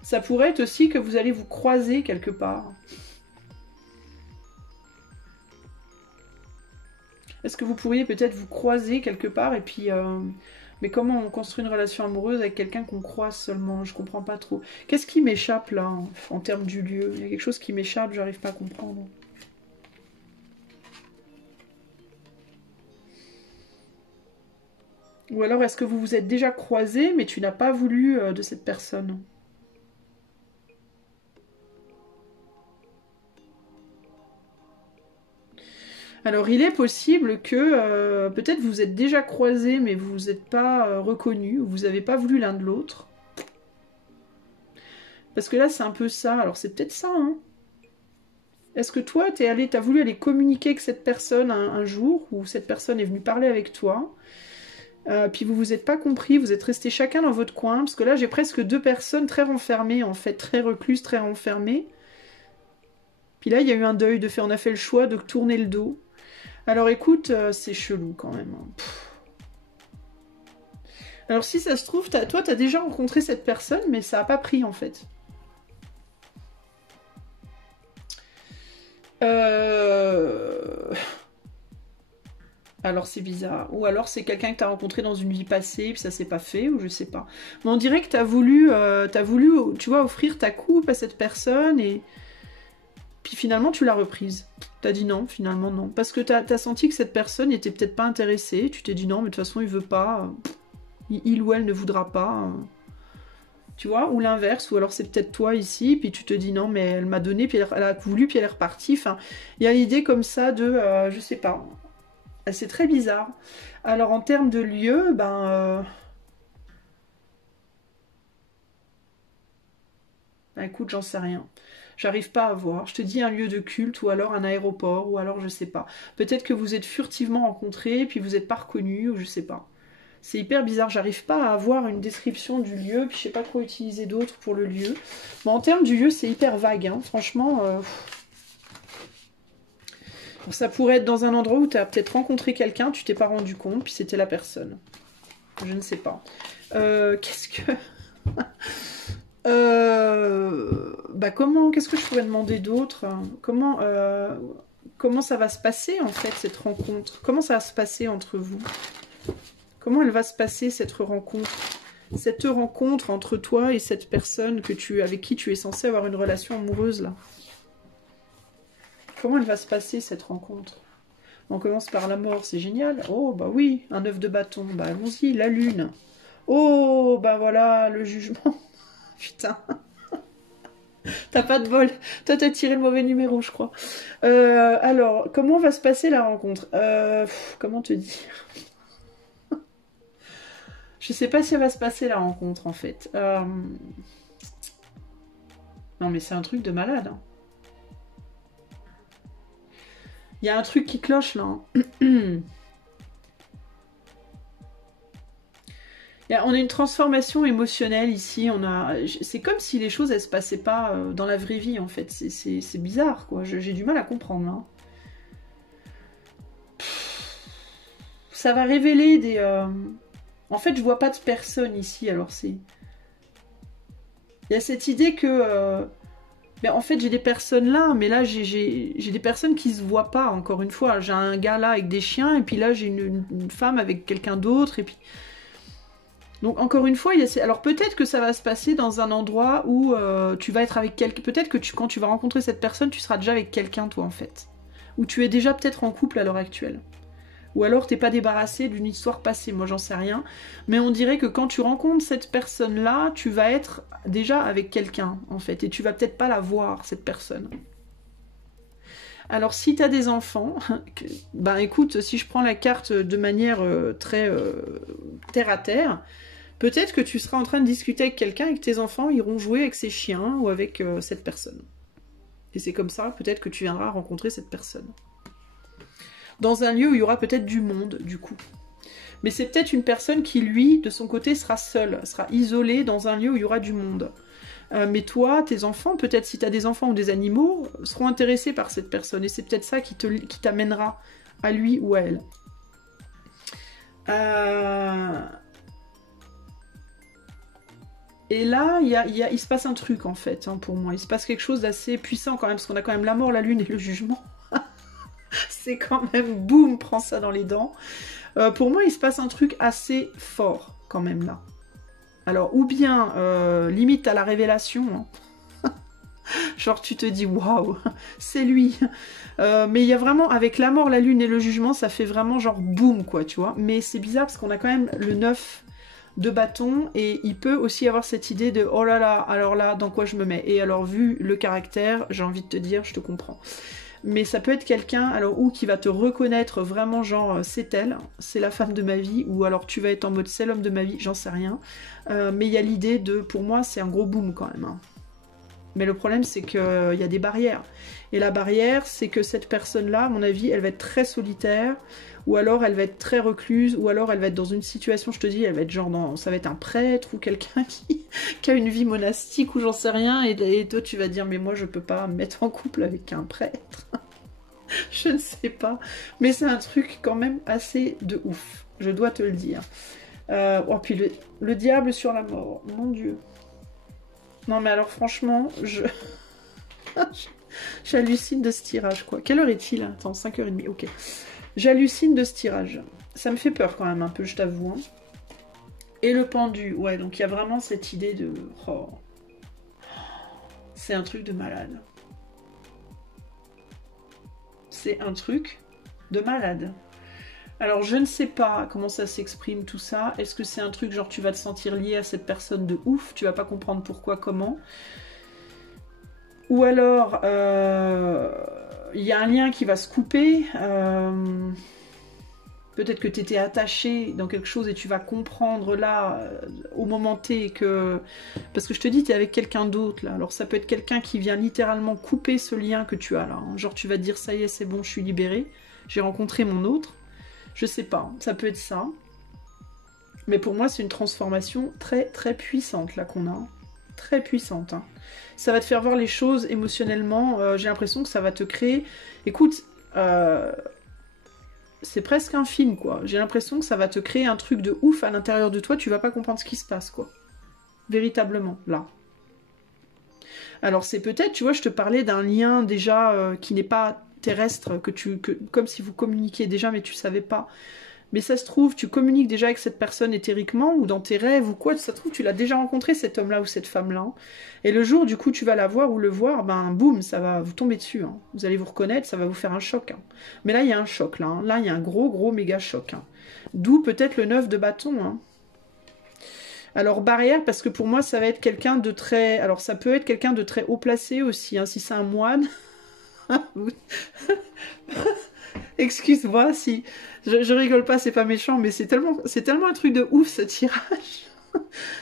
Ça pourrait être aussi que vous allez vous croiser quelque part. Est-ce que vous pourriez peut-être vous croiser quelque part et puis... Mais comment on construit une relation amoureuse avec quelqu'un qu'on croise seulement? Je comprends pas trop. Qu'est-ce qui m'échappe là, en termes du lieu? Il y a quelque chose qui m'échappe, j'arrive pas à comprendre. Ou alors est-ce que vous vous êtes déjà croisés mais tu n'as pas voulu de cette personne? Alors il est possible que peut-être vous êtes déjà croisés mais vous n'êtes pas reconnus, ou vous n'avez pas voulu l'un de l'autre. Parce que là, c'est un peu ça. Alors, c'est peut-être ça, hein. Est-ce que toi, t'as voulu aller communiquer avec cette personne un jour, où cette personne est venue parler avec toi, puis vous vous êtes pas compris, vous êtes restés chacun dans votre coin, parce que là, j'ai presque deux personnes très renfermées, en fait, très recluses, très renfermées. Puis là, il y a eu un deuil de fait, on a fait le choix de tourner le dos. Alors écoute, c'est chelou quand même. Pff. Alors si ça se trouve, toi, t'as déjà rencontré cette personne, mais ça n'a pas pris, en fait. Alors c'est bizarre. Ou alors c'est quelqu'un que tu as rencontré dans une vie passée, puis ça s'est pas fait, ou je sais pas. Mais on dirait que tu as voulu, tu vois, offrir ta coupe à cette personne, et puis finalement tu l'as reprise. T'as dit non, finalement non. Parce que t'as senti que cette personne n'était peut-être pas intéressée, tu t'es dit non, mais de toute façon il veut pas, il ou elle ne voudra pas. Tu vois, ou l'inverse, ou alors c'est peut-être toi ici, puis tu te dis non, mais elle m'a donné, puis elle a voulu, puis elle est repartie. Enfin, il y a l'idée comme ça de, je sais pas, c'est très bizarre. Alors en termes de lieu, ben écoute, j'en sais rien. J'arrive pas à voir. Je te dis un lieu de culte, ou alors un aéroport, ou alors je sais pas. Peut-être que vous êtes furtivement rencontrés, puis vous n'êtes pas reconnus, ou je sais pas. C'est hyper bizarre, j'arrive pas à avoir une description du lieu, puis je sais pas quoi utiliser d'autre pour le lieu. Mais en termes du lieu, c'est hyper vague, hein. Franchement. Ça pourrait être dans un endroit où tu as peut-être rencontré quelqu'un, tu t'es pas rendu compte, puis c'était la personne. Je ne sais pas. Qu'est-ce que... qu'est-ce que je pourrais demander d'autre? Comment ça va se passer, en fait, cette rencontre? Comment ça va se passer entre vous? Comment elle va se passer, cette rencontre? Cette rencontre entre toi et cette personne avec qui tu es censé avoir une relation amoureuse, là. Comment elle va se passer, cette rencontre? On commence par la mort, c'est génial. Oh, bah oui, un œuf de bâton. Bah allons-y, la lune. Oh, bah voilà, le jugement. Putain. T'as pas de bol. Toi, t'as tiré le mauvais numéro, je crois. Alors, comment va se passer la rencontre? Comment te dire? Je sais pas si elle va se passer, la rencontre, en fait. Non, mais c'est un truc de malade, hein. Il y a un truc qui cloche, là. Hein. On a une transformation émotionnelle ici. C'est comme si les choses, elles se passaient pas dans la vraie vie, en fait. C'est bizarre, quoi. J'ai du mal à comprendre, là. Ça va révéler des... En fait, je vois pas de personne ici, alors c'est... Il y a cette idée que... Mais en fait, j'ai des personnes là, mais là, j'ai des personnes qui se voient pas, encore une fois. J'ai un gars là avec des chiens, et puis là, j'ai une femme avec quelqu'un d'autre, et puis... Donc, encore une fois, alors peut-être que ça va se passer dans un endroit où tu vas être avec quelqu'un... Peut-être que quand tu vas rencontrer cette personne, tu seras déjà avec quelqu'un, toi, en fait. Ou tu es déjà peut-être en couple à l'heure actuelle. Ou alors t'es pas débarrassé d'une histoire passée, moi j'en sais rien. Mais on dirait que quand tu rencontres cette personne-là, tu vas être déjà avec quelqu'un, en fait. Et tu vas peut-être pas la voir, cette personne. Alors si t'as des enfants, ben écoute, si je prends la carte de manière très terre à terre, peut-être que tu seras en train de discuter avec quelqu'un et que tes enfants iront jouer avec ses chiens ou avec cette personne. Et c'est comme ça, peut-être que tu viendras rencontrer cette personne. Dans un lieu où il y aura peut-être du monde, du coup. Mais c'est peut-être une personne qui, lui, de son côté, sera seule, sera isolée dans un lieu où il y aura du monde. Mais toi, tes enfants, peut-être si tu as des enfants ou des animaux, seront intéressés par cette personne. Et c'est peut-être ça qui t'amènera à lui ou à elle. Et là, il se passe un truc, en fait, hein, pour moi. Il se passe quelque chose d'assez puissant, quand même, parce qu'on a quand même la mort, la lune et le jugement. C'est quand même, boum, prends ça dans les dents. Pour moi, il se passe un truc assez fort, quand même, là. Alors, ou bien, limite à la révélation. Hein. Genre, tu te dis, waouh, c'est lui. Mais il y a vraiment, avec la mort, la lune et le jugement, ça fait vraiment genre boum, quoi, tu vois. Mais c'est bizarre, parce qu'on a quand même le 9 de bâton, et il peut aussi avoir cette idée de, oh là là, alors là, dans quoi je me mets? Et alors, vu le caractère, j'ai envie de te dire, je te comprends. Mais ça peut être quelqu'un, alors, ou qui va te reconnaître vraiment, genre, c'est elle, c'est la femme de ma vie, ou alors tu vas être en mode c'est l'homme de ma vie, j'en sais rien. Mais il y a l'idée de, pour moi, c'est un gros boom quand même. Hein. Mais le problème, c'est qu'il y a des barrières. Et la barrière, c'est que cette personne-là, à mon avis, elle va être très solitaire, ou alors elle va être très recluse, ou alors elle va être dans une situation, je te dis, elle va être genre dans... Ça va être un prêtre, ou quelqu'un qui a une vie monastique, ou j'en sais rien, et toi tu vas dire, mais moi je peux pas me mettre en couple avec un prêtre. Je ne sais pas. Mais c'est un truc quand même assez de ouf, je dois te le dire. Oh, puis le diable sur la mort, mon Dieu. Non mais alors franchement, j'hallucine de ce tirage, quoi. Quelle heure est-il? Attends, 5h30, ok. J'hallucine de ce tirage. Ça me fait peur quand même un peu, je t'avoue. Hein. Et le pendu, ouais, donc il y a vraiment cette idée de... Oh. C'est un truc de malade. C'est un truc de malade. Alors je ne sais pas comment ça s'exprime tout ça. Est-ce que c'est un truc genre tu vas te sentir lié à cette personne de ouf, tu vas pas comprendre pourquoi, comment. Ou alors il y a un lien qui va se couper. Peut-être que tu étais attaché dans quelque chose et tu vas comprendre là, au moment T, que... Parce que je te dis, tu es avec quelqu'un d'autre là. Alors ça peut être quelqu'un qui vient littéralement couper ce lien que tu as là. Hein. Genre tu vas te dire, ça y est, c'est bon, je suis libérée. J'ai rencontré mon autre. Je sais pas, ça peut être ça. Mais pour moi, c'est une transformation très très puissante là qu'on a. Très puissante. Hein. Ça va te faire voir les choses émotionnellement. J'ai l'impression que ça va te créer... Écoute, c'est presque un film, quoi. J'ai l'impression que ça va te créer un truc de ouf à l'intérieur de toi. Tu vas pas comprendre ce qui se passe, quoi. Véritablement, là. Alors c'est peut-être, tu vois, je te parlais d'un lien déjà qui n'est pas terrestre, comme si vous communiquiez déjà, mais tu savais pas. Mais ça se trouve, tu communiques déjà avec cette personne éthériquement, ou dans tes rêves, ou quoi, ça se trouve, tu l'as déjà rencontré, cet homme-là ou cette femme-là. Et le jour, du coup, tu vas la voir ou le voir, ben, boum, ça va vous tomber dessus. Hein. Vous allez vous reconnaître, ça va vous faire un choc. Hein. Mais là, il y a un choc, là. Hein. Là, il y a un gros, gros, méga choc. Hein. D'où peut-être le 9 de bâton. Hein. Alors, barrière, parce que pour moi, ça va être quelqu'un de très... Alors, ça peut être quelqu'un de très haut placé aussi, hein, si c'est un moine. Excuse-moi si je rigole pas, c'est pas méchant, mais c'est tellement un truc de ouf ce tirage.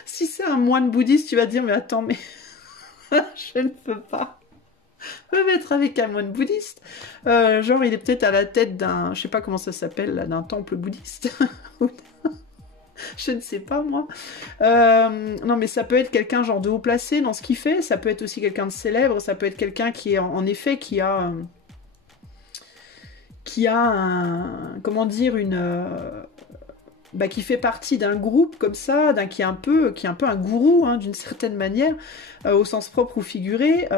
Si c'est un moine bouddhiste, tu vas te dire mais attends, mais je ne peux pas me mettre avec un moine bouddhiste. Genre il est peut-être à la tête d'un, je sais pas comment ça s'appelle là, d'un temple bouddhiste. Je ne sais pas moi. Non mais ça peut être quelqu'un genre de haut placé dans ce qu'il fait, ça peut être aussi quelqu'un de célèbre, ça peut être quelqu'un qui est en effet qui a un, comment dire, qui fait partie d'un groupe comme ça, qui est un peu un gourou, hein, d'une certaine manière, au sens propre ou figuré,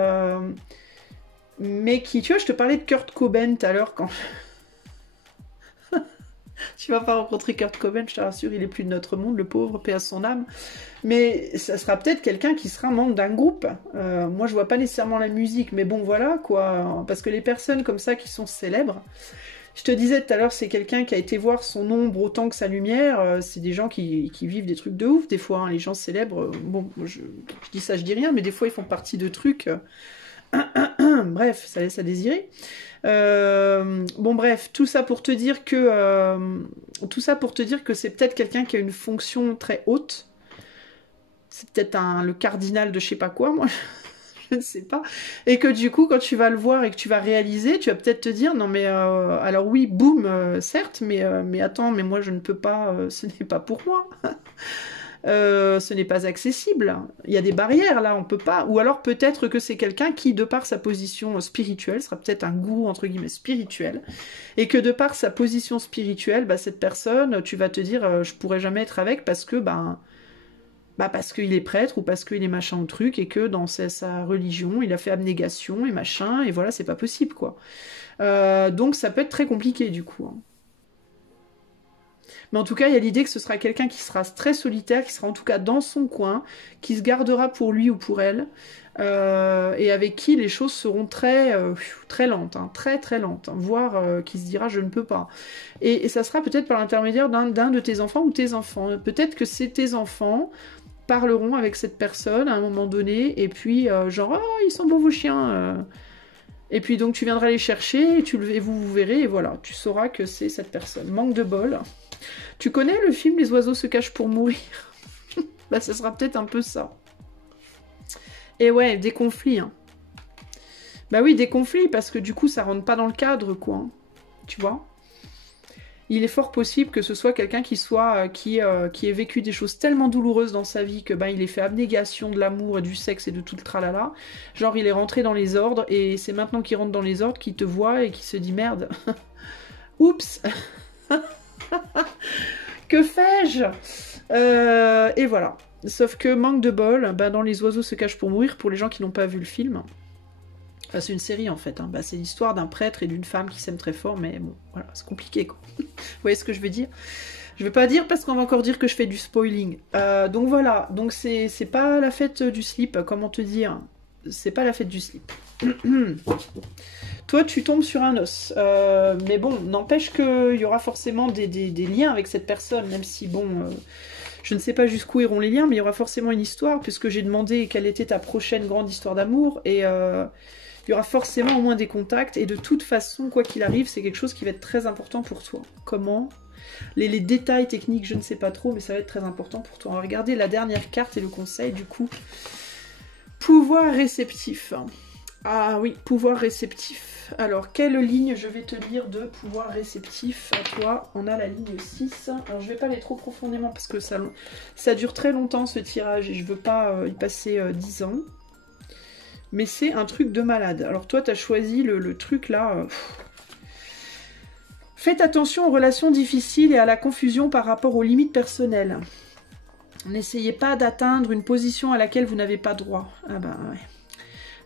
mais qui, tu vois, je te parlais de Kurt Cobain tout à l'heure, quand... Tu vas pas rencontrer Kurt Cobain, je te rassure, il est plus de notre monde, le pauvre, paix à son âme. Mais ça sera peut-être quelqu'un qui sera membre d'un groupe. Moi, je vois pas nécessairement la musique, mais bon, voilà, quoi. Parce que les personnes comme ça qui sont célèbres, je te disais tout à l'heure, c'est quelqu'un qui a été voir son ombre autant que sa lumière. C'est des gens qui vivent des trucs de ouf, des fois. Hein, les gens célèbres, bon, je dis ça, je dis rien, mais des fois, ils font partie de trucs... Bref, ça laisse à désirer. Bon bref, tout ça pour te dire que c'est peut-être quelqu'un qui a une fonction très haute. C'est peut-être le cardinal de je sais pas quoi, moi. Je ne sais pas. Et que du coup, quand tu vas le voir et que tu vas réaliser, tu vas peut-être te dire, non mais alors oui, boum, certes, mais attends, mais moi je ne peux pas, ce n'est pas pour moi. Ce n'est pas accessible. Il y a des barrières là, on peut pas. Ou alors peut-être que c'est quelqu'un qui, de par sa position spirituelle, sera peut-être un gourou entre guillemets spirituel, et que de par sa position spirituelle, cette personne, tu vas te dire, je pourrais jamais être avec parce que parce qu'il est prêtre ou parce qu'il est machin ou truc, et que dans sa religion, il a fait abnégation et machin, et voilà, c'est pas possible quoi. Donc ça peut être très compliqué du coup. Hein. Mais en tout cas, il y a l'idée que ce sera quelqu'un qui sera très solitaire, qui sera en tout cas dans son coin, qui se gardera pour lui ou pour elle, et avec qui les choses seront très, très lentes, hein, très très lentes, hein, voire qui se dira je ne peux pas. Et ça sera peut-être par l'intermédiaire d'un de tes enfants ou tes enfants. Peut-être que c'est tes enfants parleront avec cette personne à un moment donné, et puis genre oh, ils sont beaux vos chiens. Et puis donc tu viendras les chercher, et vous verrez, et voilà, tu sauras que c'est cette personne. Manque de bol. Tu connais le film Les oiseaux se cachent pour mourir? Ce sera peut-être un peu ça. Et ouais, des conflits. Hein. Bah oui, des conflits, parce que du coup, ça rentre pas dans le cadre, quoi. Hein. Tu vois? Il est fort possible que ce soit quelqu'un qui ait vécu des choses tellement douloureuses dans sa vie que ben il ait fait abnégation de l'amour et du sexe et de tout le tralala. Genre il est rentré dans les ordres et c'est maintenant qu'il rentre dans les ordres qu'il te voit et qu'il se dit merde. Oups. Que fais-je? Et voilà. Sauf que manque de bol, ben dans Les oiseaux se cachent pour mourir, pour les gens qui n'ont pas vu le film. Enfin, c'est une série en fait, hein. Bah, c'est l'histoire d'un prêtre et d'une femme qui s'aiment très fort, mais bon, voilà, c'est compliqué quoi. Vous voyez ce que je veux dire? Je vais pas dire parce qu'on va encore dire que je fais du spoiling. Donc voilà, donc c'est pas la fête du slip, comment te dire? C'est pas la fête du slip. Toi, tu tombes sur un os. Mais bon, n'empêche qu'il y aura forcément des liens avec cette personne, même si bon... je ne sais pas jusqu'où iront les liens, mais il y aura forcément une histoire, puisque j'ai demandé quelle était ta prochaine grande histoire d'amour, et... il y aura forcément au moins des contacts, et de toute façon, quoi qu'il arrive, c'est quelque chose qui va être très important pour toi. Comment? Les détails techniques, je ne sais pas trop, mais ça va être très important pour toi. On va regarder la dernière carte et le conseil, du coup. Pouvoir réceptif. Ah oui, pouvoir réceptif. Alors, quelle ligne je vais te lire de pouvoir réceptif à toi? On a la ligne 6. Alors, je vais pas aller trop profondément, parce que ça dure très longtemps, ce tirage, et je veux pas y passer 10 ans. Mais c'est un truc de malade. Alors toi, tu as choisi le truc là. Faites attention aux relations difficiles et à la confusion par rapport aux limites personnelles. N'essayez pas d'atteindre une position à laquelle vous n'avez pas droit. Ah bah ouais.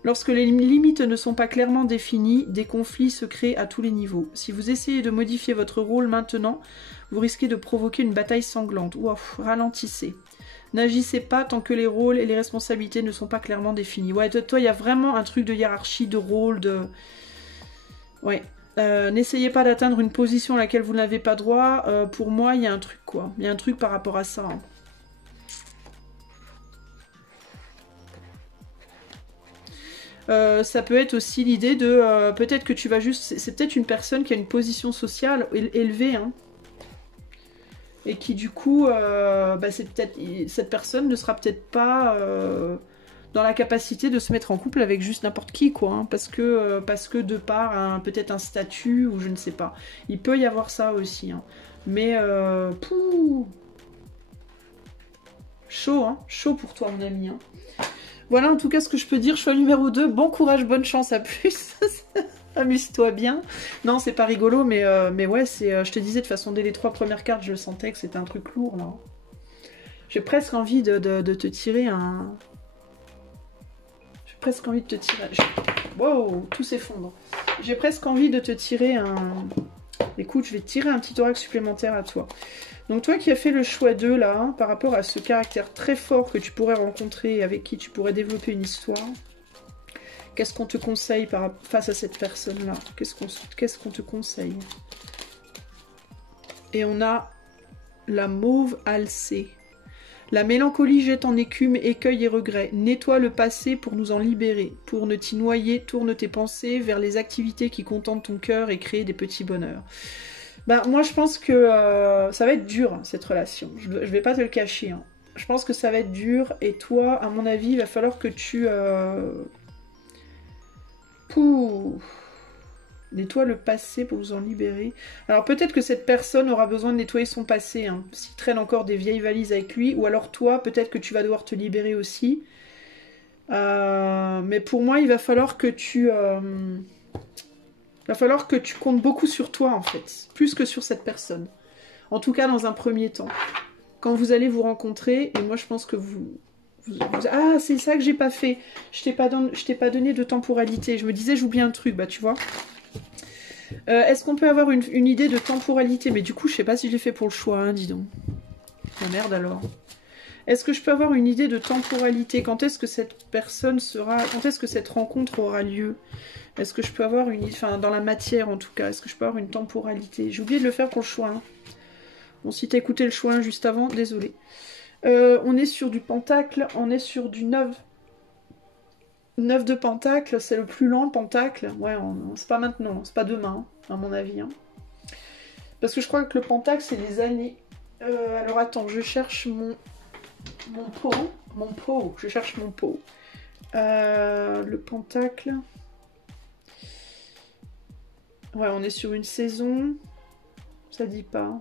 Lorsque les limites ne sont pas clairement définies, des conflits se créent à tous les niveaux. Si vous essayez de modifier votre rôle maintenant, vous risquez de provoquer une bataille sanglante. Ouf, ralentissez. N'agissez pas tant que les rôles et les responsabilités ne sont pas clairement définis. Ouais, toi, il y a vraiment un truc de hiérarchie, de rôle, de... Ouais. N'essayez pas d'atteindre une position à laquelle vous n'avez pas droit. Pour moi, il y a un truc, quoi. Il y a un truc par rapport à ça. Hein. Ça peut être aussi l'idée de... peut-être que tu vas juste... C'est peut-être une personne qui a une position sociale élevée, hein. Et qui du coup, bah, cette personne ne sera peut-être pas dans la capacité de se mettre en couple avec juste n'importe qui, quoi, hein, parce que de par peut-être un statut ou je ne sais pas. Il peut y avoir ça aussi, hein. Mais pouh, chaud, hein, chaud pour toi, mon ami. Hein. Voilà en tout cas ce que je peux dire. Choix numéro 2, bon courage, bonne chance, à plus. Amuse-toi bien. Non, c'est pas rigolo, mais ouais, je te disais de toute façon, dès les 3 premières cartes, je le sentais que c'était un truc lourd, là. J'ai presque envie de te tirer un... J'ai presque envie de te tirer... Wow, tout s'effondre. J'ai presque envie de te tirer un... Écoute, je vais te tirer un petit oracle supplémentaire à toi. Donc toi qui as fait le choix 2, là, hein, par rapport à ce caractère très fort que tu pourrais rencontrer et avec qui tu pourrais développer une histoire... Qu'est-ce qu'on te conseille face à cette personne-là? Qu'est-ce qu'on te conseille? Et on a la mauve alcée. La mélancolie jette en écume, écueil et regret. Nettoie le passé pour nous en libérer. Pour ne t'y noyer, tourne tes pensées vers les activités qui contentent ton cœur et créent des petits bonheurs. Ben, moi, je pense que ça va être dur, cette relation. Je vais pas te le cacher. Hein. Je pense que ça va être dur. Et toi, à mon avis, il va falloir que tu... Nettoie le passé pour vous en libérer. Alors peut-être que cette personne aura besoin de nettoyer son passé, hein, s'il traîne encore des vieilles valises avec lui, ou alors toi, peut-être que tu vas devoir te libérer aussi. Mais pour moi, il va falloir que tu... comptes beaucoup sur toi, en fait, plus que sur cette personne. En tout cas, dans un premier temps. Quand vous allez vous rencontrer, et moi je pense que ah, c'est ça que j'ai pas fait. Je t'ai pas donné de temporalité. Je me disais, j'oublie un truc, bah tu vois. Est-ce qu'on peut avoir une idée de temporalité? Mais du coup, je sais pas si je l'ai fait pour le choix, hein, dis donc. Oh merde alors. Est-ce que je peux avoir une idée de temporalité? Quand est-ce que cette personne sera... Quand est-ce que cette rencontre aura lieu? Est-ce que je peux avoir une... Enfin, dans la matière en tout cas, est-ce que je peux avoir une temporalité? J'ai oublié de le faire pour le choix. Hein. Bon, si t'as écouté le choix juste avant, désolé. On est sur du pentacle, on est sur du 9. 9 de pentacle, c'est le plus lent, le pentacle. Ouais, c'est pas maintenant, c'est pas demain, à mon avis. Hein. Parce que je crois que le pentacle, c'est des années. Alors attends, je cherche mon pot. Je cherche mon pot. Le pentacle. Ouais, on est sur une saison. Ça dit pas.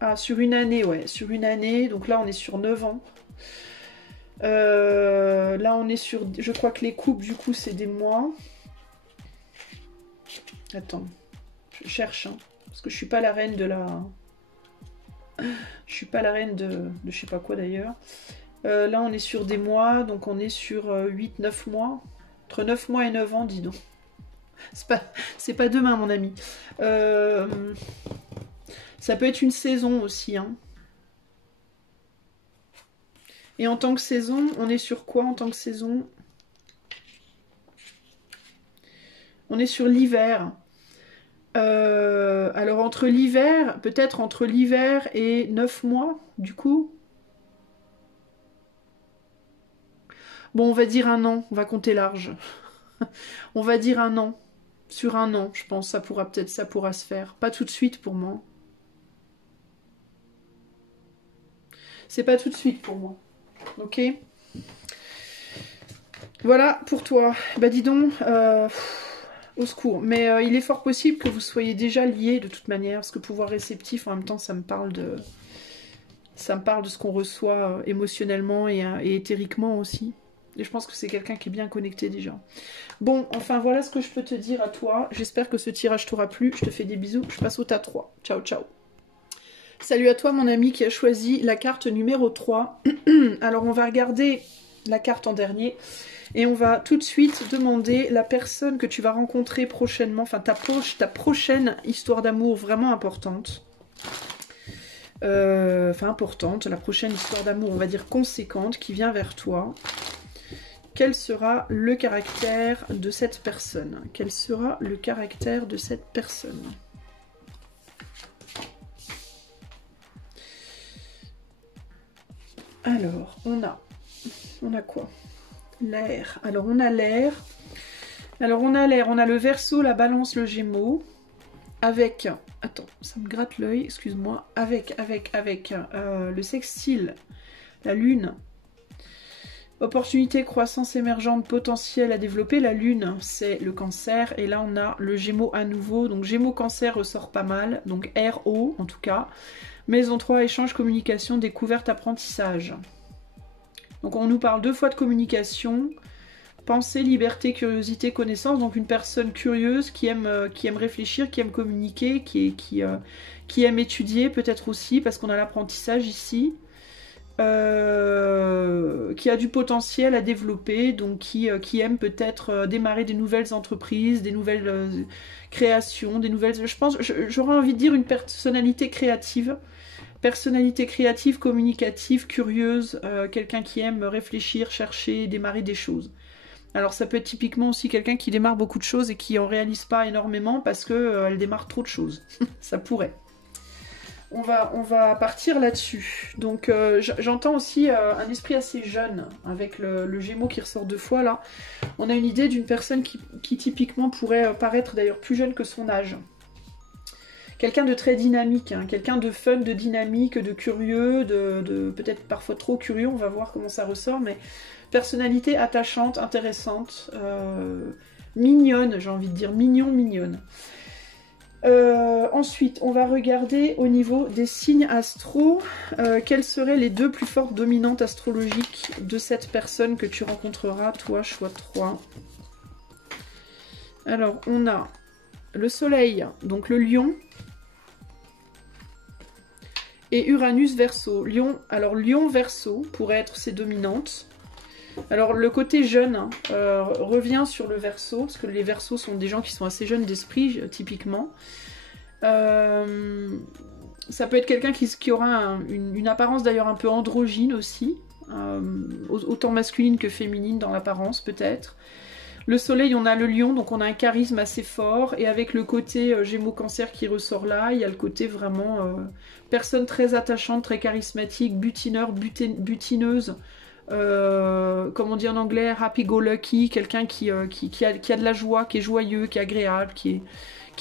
Ah, sur une année, ouais. Sur une année. Donc là, on est sur 9 ans. Là, on est sur... Je crois que les coupes, du coup, c'est des mois. Attends. Je cherche, hein. Parce que je suis pas la reine de la... Je suis pas la reine de je sais pas quoi, d'ailleurs. Là, on est sur des mois. Donc, on est sur 8-9 mois. Entre 9 mois et 9 ans, dis donc. C'est pas demain, mon ami. Ça peut être une saison aussi, hein. Et en tant que saison, on est sur quoi en tant que saison? On est sur l'hiver. Alors entre l'hiver, peut-être entre l'hiver et 9 mois, du coup. Bon, on va dire un an, on va compter large. On va dire un an. Sur un an, je pense, ça pourra se faire. Pas tout de suite pour moi. C'est pas tout de suite pour moi. Ok? Voilà pour toi. Bah dis donc, au secours. Mais il est fort possible que vous soyez déjà liés de toute manière, parce que pouvoir réceptif, en même temps, ça me parle de ce qu'on reçoit émotionnellement et éthériquement aussi. Et je pense que c'est quelqu'un qui est bien connecté déjà. Bon, enfin voilà ce que je peux te dire à toi. J'espère que ce tirage t'aura plu. Je te fais des bisous. Je passe au tas 3. Ciao, ciao. Salut à toi mon ami qui a choisi la carte numéro 3. Alors on va regarder la carte en dernier. Et on va tout de suite demander la personne que tu vas rencontrer prochainement. Enfin ta prochaine histoire d'amour vraiment importante. Importante. La prochaine histoire d'amour, on va dire conséquente, qui vient vers toi. Quel sera le caractère de cette personne? Quel sera le caractère de cette personne? Alors, on a quoi? L'air. Alors, on a l'air. On a le Verseau, la Balance, le Gémeaux. Avec, attends, ça me gratte l'œil, excuse-moi. Avec le sextile, la Lune. Opportunité, croissance émergente, potentiel à développer. La Lune, c'est le Cancer. Et là, on a le Gémeaux à nouveau. Donc, Gémeaux, Cancer ressort pas mal. Donc, RO, en tout cas. Maison 3, échange, communication, découverte, apprentissage. Donc, on nous parle 2 fois de communication. Pensée, liberté, curiosité, connaissance. Donc, une personne curieuse qui aime réfléchir, qui aime communiquer, qui aime étudier, peut-être aussi, parce qu'on a l'apprentissage ici. Qui a du potentiel à développer, donc qui aime peut-être démarrer des nouvelles entreprises, des nouvelles créations, des nouvelles... Je pense, j'aurais envie de dire une personnalité créative, communicative, curieuse, quelqu'un qui aime réfléchir, chercher, démarrer des choses. Alors ça peut être typiquement aussi quelqu'un qui démarre beaucoup de choses et qui en réalise pas énormément parce que elle démarre trop de choses. Ça pourrait. On va partir là-dessus. Donc j'entends aussi un esprit assez jeune avec le Gémeaux qui ressort 2 fois là. On a une idée d'une personne qui typiquement pourrait paraître d'ailleurs plus jeune que son âge. Quelqu'un de très dynamique, hein, quelqu'un de fun, de dynamique, de curieux, de peut-être parfois trop curieux, on va voir comment ça ressort, mais personnalité attachante, intéressante, mignonne, j'ai envie de dire, mignonne. Ensuite, on va regarder au niveau des signes astro, quelles seraient les 2 plus fortes dominantes astrologiques de cette personne que tu rencontreras, toi, choix 3. Alors, on a le Soleil, donc le Lion, et Uranus Verseau. Lion Verseau pourrait être ses dominantes. Alors le côté jeune revient sur le Verseau, parce que les Verseaux sont des gens qui sont assez jeunes d'esprit, typiquement. Ça peut être quelqu'un qui aura une apparence d'ailleurs un peu androgyne aussi, autant masculine que féminine dans l'apparence peut-être. Le Soleil, on a le Lion, donc on a un charisme assez fort, et avec le côté Gémeaux-Cancer qui ressort là, il y a le côté vraiment personne très attachante, très charismatique, butineuse, comme on dit en anglais, happy-go-lucky, quelqu'un qui a de la joie, qui est joyeux, qui est agréable, qui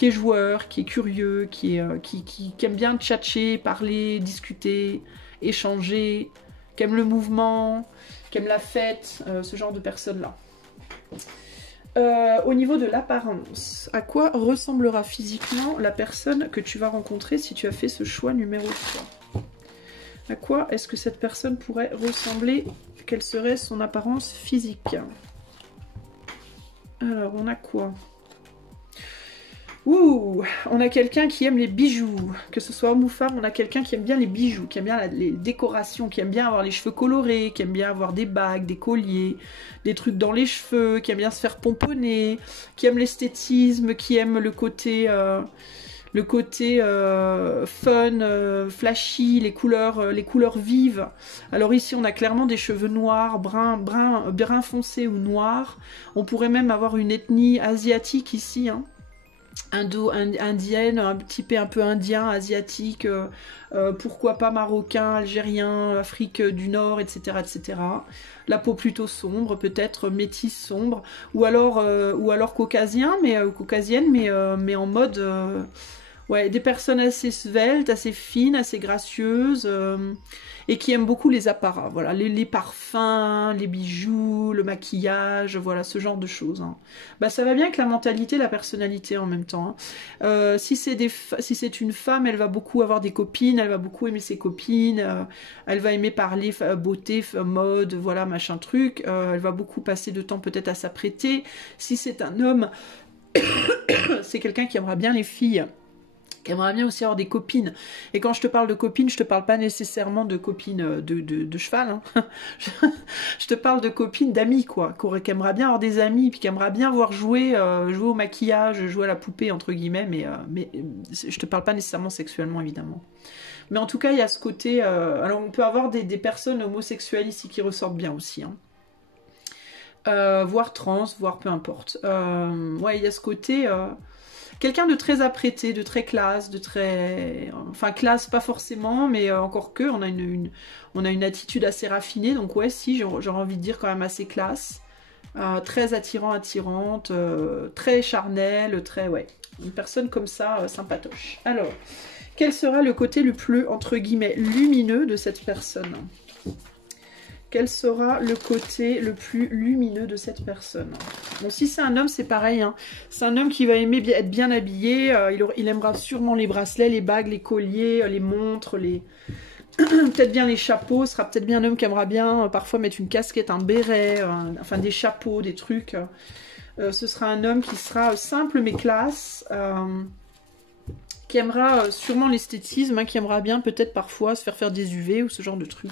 est joueur, qui est curieux, qui aime bien tchatcher, parler, discuter, échanger, qui aime le mouvement, qui aime la fête, ce genre de personnes-là. Au niveau de l'apparence, à quoi ressemblera physiquement la personne que tu vas rencontrer si tu as fait ce choix numéro 3? À quoi est-ce que cette personne pourrait ressembler? Quelle serait son apparence physique? Alors, on a quoi? Ouh, on a quelqu'un qui aime les bijoux, que ce soit homme ou femme, on a quelqu'un qui aime bien les bijoux, qui aime bien les décorations, qui aime bien avoir les cheveux colorés, qui aime bien avoir des bagues, des colliers, des trucs dans les cheveux, qui aime bien se faire pomponner, qui aime l'esthétisme, qui aime le côté fun, flashy, les couleurs vives. Alors ici, on a clairement des cheveux noirs, brun foncé ou noir. On pourrait même avoir une ethnie asiatique ici, hein. Indienne, un typé un peu indien, asiatique, pourquoi pas marocain, algérien, Afrique du Nord, etc., etc. La peau plutôt sombre, peut-être métisse sombre, ou alors caucasienne, mais en mode ouais, des personnes assez sveltes, assez fines, assez gracieuses, et qui aiment beaucoup les apparats, voilà, les parfums, les bijoux, le maquillage, voilà, ce genre de choses, hein. Bah, ça va bien avec la mentalité, la personnalité en même temps, hein. Si c'est une femme, elle va beaucoup avoir des copines, elle va beaucoup aimer ses copines, elle va aimer parler beauté, mode, voilà, machin truc, elle va beaucoup passer de temps peut-être à s'apprêter. Si c'est un homme, c'est quelqu'un qui aimera bien les filles, qui aimerait bien aussi avoir des copines. Et quand je te parle de copines, je te parle pas nécessairement de copines de cheval, hein. Je te parle de copines, d'amis, quoi, qui aimera bien avoir des amis, puis qui aimera bien voir jouer au maquillage, jouer à la poupée, entre guillemets, mais je te parle pas nécessairement sexuellement, évidemment. Mais en tout cas, il y a ce côté... alors, on peut avoir des personnes homosexuelles ici qui ressortent bien aussi, hein. Voire trans, voire peu importe. Ouais, il y a ce côté... quelqu'un de très apprêté, de très classe, de très... Enfin, classe, pas forcément, mais encore que, on a une attitude assez raffinée, donc ouais, si, j'aurais envie de dire quand même assez classe. Très attirante, très charnelle, très... Ouais, une personne comme ça, sympatoche. Alors, quel sera le côté le plus, entre guillemets, lumineux de cette personne ? Quel sera le côté le plus lumineux de cette personne? Bon, si c'est un homme, c'est pareil, hein. C'est un homme qui va aimer être bien habillé. Il aimera sûrement les bracelets, les bagues, les colliers, les montres, peut-être bien les chapeaux. Ce sera peut-être bien un homme qui aimera bien parfois mettre une casquette, un béret, enfin des chapeaux, des trucs. Ce sera un homme qui sera simple mais classe. Qui aimera sûrement l'esthétisme, hein, qui aimera bien peut-être parfois se faire des UV ou ce genre de trucs.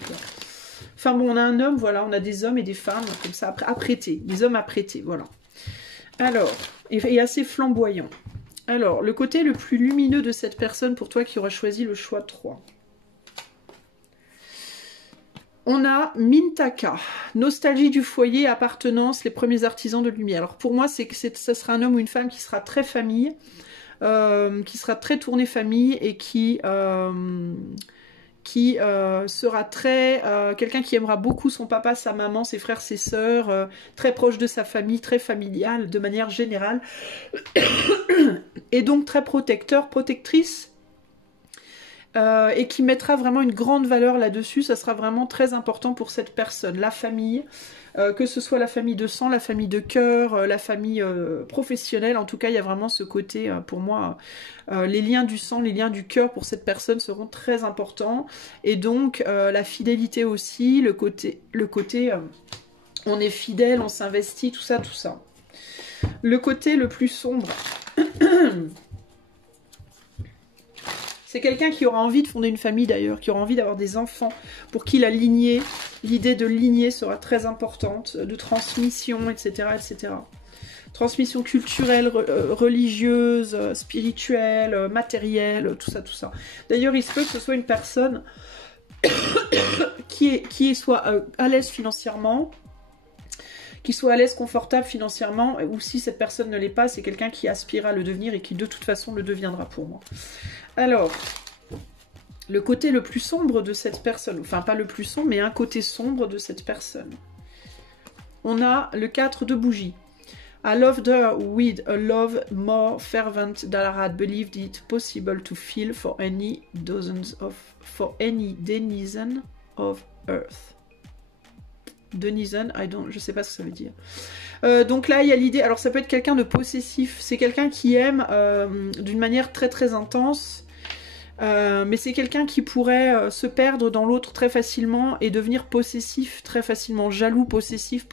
Enfin bon, on a un homme, voilà, on a des hommes et des femmes comme ça, apprêtés, des hommes apprêtés, voilà. Alors, et assez flamboyant. Alors, le côté le plus lumineux de cette personne pour toi qui aura choisi le choix 3. On a Mintaka, nostalgie du foyer, appartenance, les premiers artisans de lumière. Alors pour moi, ça sera un homme ou une femme qui sera très famille, qui sera très tourné famille et qui sera très... quelqu'un qui aimera beaucoup son papa, sa maman, ses frères, ses sœurs, très proche de sa famille, très familial de manière générale, et donc très protecteur, protectrice, et qui mettra vraiment une grande valeur là-dessus. Ça sera vraiment très important pour cette personne, la famille, que ce soit la famille de sang, la famille de cœur, la famille professionnelle. En tout cas, il y a vraiment ce côté, pour moi, les liens du sang, les liens du cœur pour cette personne seront très importants. Et donc, la fidélité aussi, le côté on est fidèle, on s'investit, tout ça, tout ça. Le côté le plus sombre... C'est quelqu'un qui aura envie de fonder une famille d'ailleurs, qui aura envie d'avoir des enfants, pour qui la lignée, l'idée de lignée sera très importante, de transmission, etc., etc. Transmission culturelle, religieuse, spirituelle, matérielle, tout ça, tout ça. D'ailleurs, il se peut que ce soit une personne qui soit à l'aise financièrement, qui soit à l'aise, confortable financièrement, ou si cette personne ne l'est pas, c'est quelqu'un qui aspire à le devenir et qui de toute façon le deviendra pour moi. Alors, le côté le plus sombre de cette personne, enfin pas le plus sombre, mais un côté sombre de cette personne. On a le 4 de bougies. I loved her with a love more fervent than I had believed it possible to feel for any denizen of earth. Denizen, je sais pas ce que ça veut dire. Donc là, il y a l'idée, alors ça peut être quelqu'un de possessif, c'est quelqu'un qui aime d'une manière très très intense, mais c'est quelqu'un qui pourrait se perdre dans l'autre très facilement et devenir possessif très facilement, jaloux, possessif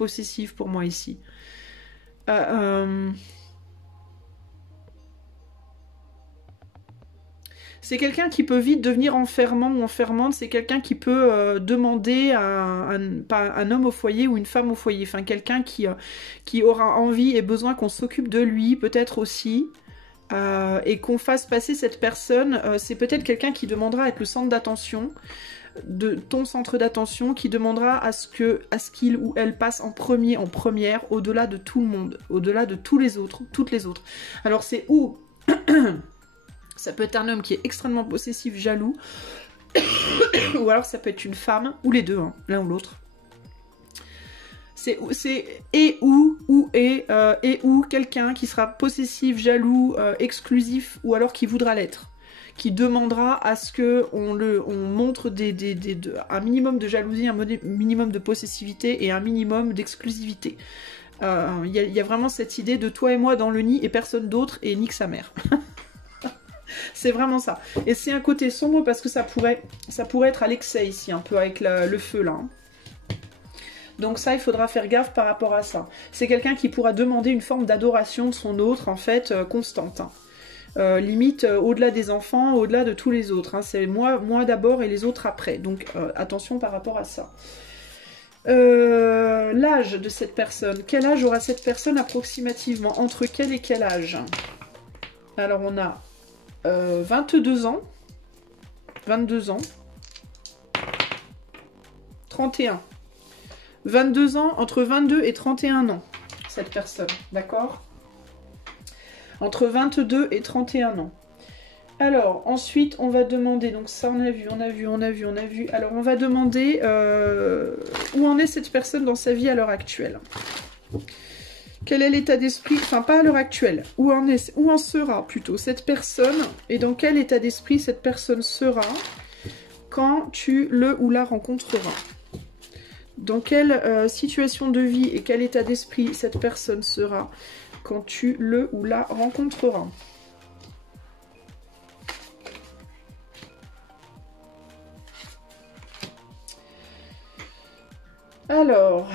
pour moi ici. C'est quelqu'un qui peut vite devenir enfermant ou enfermante, c'est quelqu'un qui peut demander un homme au foyer ou une femme au foyer, enfin quelqu'un qui aura envie et besoin qu'on s'occupe de lui, peut-être aussi, et qu'on fasse passer cette personne, c'est peut-être quelqu'un qui demandera à être le centre d'attention, de ton centre d'attention, qui demandera à ce qu'il ou elle passe en premier, en première, au-delà de tout le monde, au-delà de tous les autres, toutes les autres. Alors c'est où ça peut être un homme qui est extrêmement possessif, jaloux, ou alors ça peut être une femme, ou les deux, hein, l'un ou l'autre. C'est ou quelqu'un qui sera possessif, jaloux, exclusif, ou alors qui voudra l'être, qui demandera à ce qu'on montre un minimum de jalousie, un minimum de possessivité et un minimum d'exclusivité. Il y a vraiment cette idée de toi et moi dans le nid et personne d'autre et nique sa mère. C'est vraiment ça. Et c'est un côté sombre parce que ça pourrait être à l'excès ici, un peu avec le feu là. Hein. Donc ça, il faudra faire gaffe par rapport à ça. C'est quelqu'un qui pourra demander une forme d'adoration de son autre, en fait, constante. Hein. Limite, au-delà des enfants, au-delà de tous les autres. Hein. C'est moi d'abord et les autres après. Donc attention par rapport à ça. L'âge de cette personne. Quel âge aura cette personne approximativement? Entre quel et quel âge? Alors on a 22 ans, 22 ans, 31. 22 ans, entre 22 et 31 ans, cette personne, d'accord? Entre 22 et 31 ans. Alors, ensuite, on va demander, donc ça on a vu. Alors, on va demander où en est cette personne dans sa vie à l'heure actuelle. Quel est l'état d'esprit, enfin pas à l'heure actuelle, où en sera plutôt cette personne et dans quel état d'esprit cette personne sera quand tu le ou la rencontreras. Dans quelle situation de vie et quel état d'esprit cette personne sera quand tu le ou la rencontreras. Alors...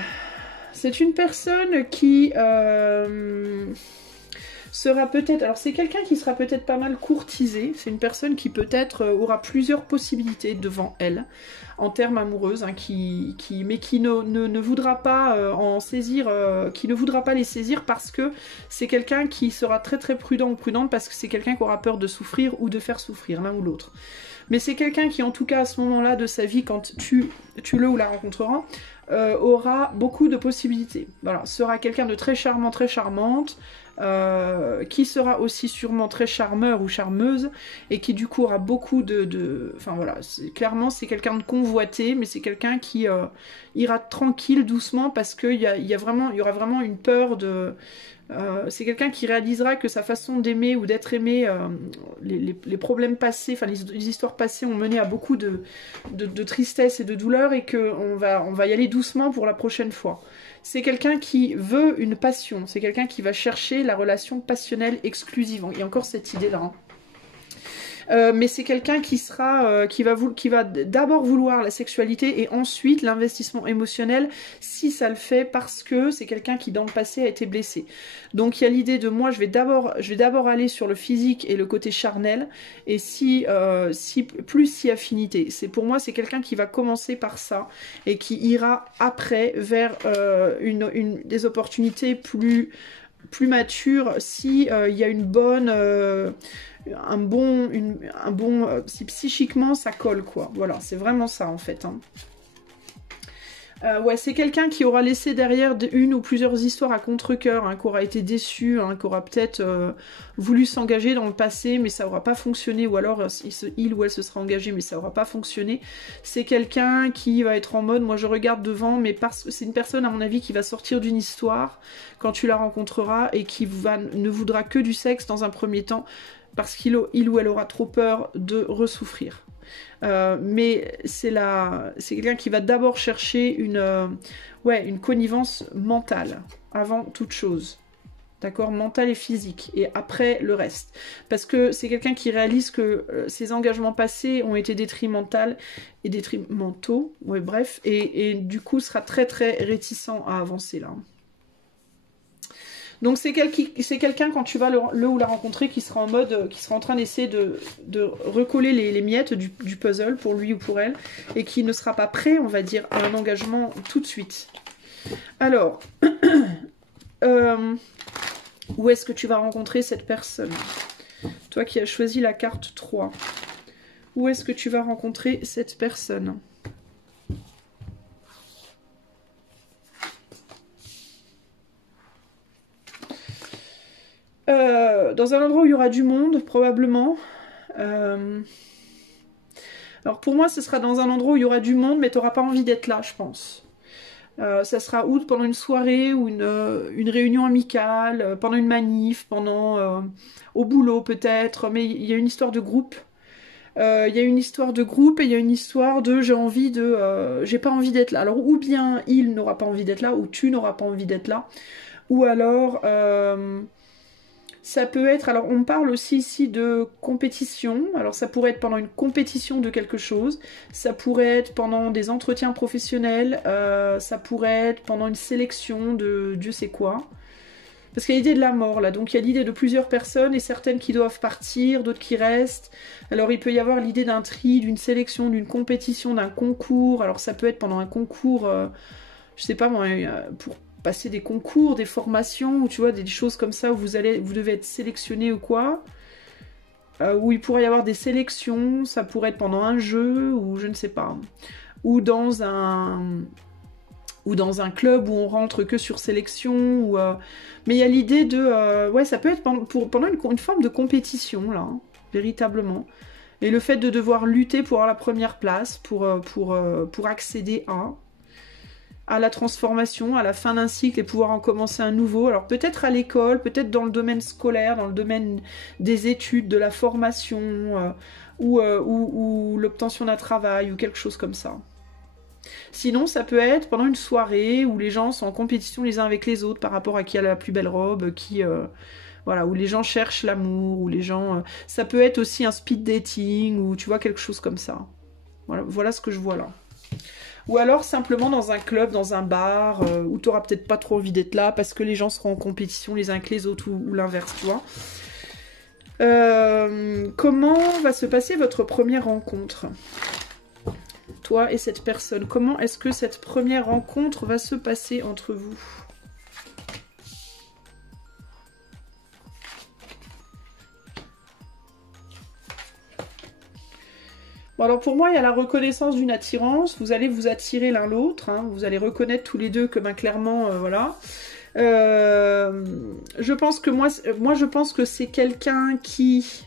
c'est une personne qui sera peut-être... Alors c'est quelqu'un qui sera peut-être pas mal courtisé. C'est une personne qui peut-être aura plusieurs possibilités devant elle en termes amoureuses, hein, mais qui ne voudra pas en saisir, qui ne voudra pas les saisir parce que c'est quelqu'un qui sera très très prudent ou prudente parce que c'est quelqu'un qui aura peur de souffrir ou de faire souffrir l'un ou l'autre. Mais c'est quelqu'un qui en tout cas à ce moment-là de sa vie, quand tu le ou la rencontreras, aura beaucoup de possibilités. Voilà, sera quelqu'un de très charmant, très charmante, qui sera aussi sûrement très charmeur ou charmeuse, et qui du coup aura beaucoup enfin voilà, clairement c'est quelqu'un de convoité, mais c'est quelqu'un qui ira tranquille, doucement, parce qu'il y aura vraiment une peur de... c'est quelqu'un qui réalisera que sa façon d'aimer ou d'être aimé, les problèmes passés, enfin les histoires passées ont mené à beaucoup de tristesse et de douleur et qu'on va y aller doucement pour la prochaine fois. C'est quelqu'un qui veut une passion, c'est quelqu'un qui va chercher la relation passionnelle exclusive. Il y a encore cette idée-là. Hein. Mais c'est quelqu'un qui va d'abord vouloir la sexualité et ensuite l'investissement émotionnel si ça le fait parce que c'est quelqu'un qui dans le passé a été blessé. Donc il y a l'idée de moi je vais d'abord aller sur le physique et le côté charnel et plus si affinité. Pour moi c'est quelqu'un qui va commencer par ça et qui ira après vers des opportunités plus matures si il y a une bonne si psychiquement ça colle quoi, voilà, c'est vraiment ça en fait. Hein. Ouais, c'est quelqu'un qui aura laissé derrière une ou plusieurs histoires à contre-cœur, hein, qui aura été déçu, hein, qui aura peut-être voulu s'engager dans le passé, mais ça aura pas fonctionné, ou alors il ou elle se sera engagé, mais ça aura pas fonctionné. C'est quelqu'un qui va être en mode, moi je regarde devant, mais c'est une personne à mon avis qui va sortir d'une histoire quand tu la rencontreras et qui ne voudra que du sexe dans un premier temps, parce qu'il ou elle aura trop peur de ressouffrir. Mais c'est quelqu'un qui va d'abord chercher une connivence mentale, avant toute chose. D'accord, mental et physique, et après le reste. Parce que c'est quelqu'un qui réalise que ses engagements passés ont été détrimentaux, ouais, bref, et du coup sera très très réticent à avancer là. Donc c'est quelqu'un, quand tu vas le ou la rencontrer, qui sera en mode, qui sera en train d'essayer de recoller les miettes du puzzle pour lui ou pour elle, et qui ne sera pas prêt, on va dire, à un engagement tout de suite. Alors, où est-ce que tu vas rencontrer cette personne? Toi qui as choisi la carte 3. Où est-ce que tu vas rencontrer cette personne? Dans un endroit où il y aura du monde, probablement. Alors pour moi, ce sera dans un endroit où il y aura du monde, mais tu n'auras pas envie d'être là, je pense. Ça sera ou pendant une soirée ou une réunion amicale, pendant une manif, au boulot peut-être, mais il y a une histoire de groupe. Il y a une histoire de groupe et il y a une histoire de j'ai pas envie d'être là. Alors ou bien il n'aura pas envie d'être là, ou tu n'auras pas envie d'être là, ou alors ça peut être, alors on parle aussi ici de compétition, alors ça pourrait être pendant une compétition de quelque chose, ça pourrait être pendant des entretiens professionnels, ça pourrait être pendant une sélection de Dieu sait quoi. Parce qu'il y a l'idée de la mort là, donc il y a l'idée de plusieurs personnes et certaines qui doivent partir, d'autres qui restent. Alors il peut y avoir l'idée d'un tri, d'une sélection, d'une compétition, d'un concours, alors ça peut être pendant un concours, je sais pas moi, pour passer des concours, des formations, ou tu vois, des choses comme ça où vous devez être sélectionné ou quoi. Où il pourrait y avoir des sélections, ça pourrait être pendant un jeu, ou je ne sais pas. Ou dans un club où on rentre que sur sélection, mais il y a l'idée de... ouais, ça peut être pendant une forme de compétition, là, hein, véritablement. Et le fait de devoir lutter pour avoir la première place, pour accéder à la transformation, à la fin d'un cycle et pouvoir en commencer un nouveau. Alors peut-être à l'école, peut-être dans le domaine scolaire, dans le domaine des études, de la formation, ou l'obtention d'un travail, ou quelque chose comme ça. Sinon, ça peut être pendant une soirée où les gens sont en compétition les uns avec les autres par rapport à qui a la plus belle robe, voilà, où les gens cherchent l'amour, où les gens... ça peut être aussi un speed dating, ou tu vois, quelque chose comme ça. Voilà ce que je vois là. Ou alors simplement dans un club, dans un bar, où tu n'auras peut-être pas trop envie d'être là parce que les gens seront en compétition les uns avec les autres, ou l'inverse, tu vois. Comment va se passer votre première rencontre? Toi et cette personne. Comment est-ce que cette première rencontre va se passer entre vous? Bon, alors pour moi, il y a la reconnaissance d'une attirance. Vous allez vous attirer l'un l'autre. Hein. Vous allez reconnaître tous les deux que, clairement, voilà. Je pense que moi, je pense que c'est quelqu'un qui...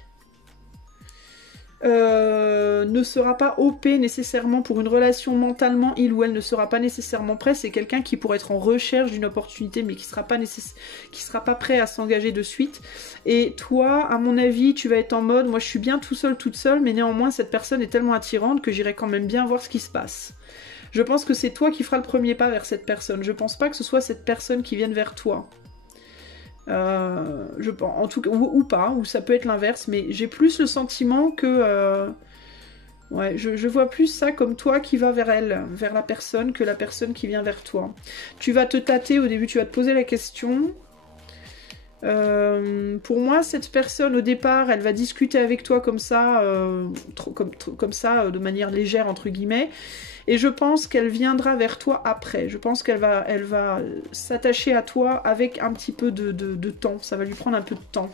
ne sera pas OP nécessairement pour une relation mentalement, il ou elle ne sera pas nécessairement prêt. C'est quelqu'un qui pourrait être en recherche d'une opportunité mais qui sera pas prêt à s'engager de suite. Et toi, à mon avis, tu vas être en mode, moi je suis bien tout seul, toute seule, mais néanmoins cette personne est tellement attirante que j'irai quand même bien voir ce qui se passe. Je pense que c'est toi qui feras le premier pas vers cette personne. Je pense pas que ce soit cette personne qui vienne vers toi. Je pense, en tout cas, ou pas, ou ça peut être l'inverse, mais j'ai plus le sentiment que ouais, je vois plus ça comme toi qui va vers elle, vers la personne, que la personne qui vient vers toi. Tu vas te tâter au début, tu vas te poser la question. Pour moi, cette personne au départ, elle va discuter avec toi comme ça, comme ça, de manière légère entre guillemets. Et je pense qu'elle viendra vers toi après. Je pense qu'elle va s'attacher à toi avec un petit peu de temps. Ça va lui prendre un peu de temps.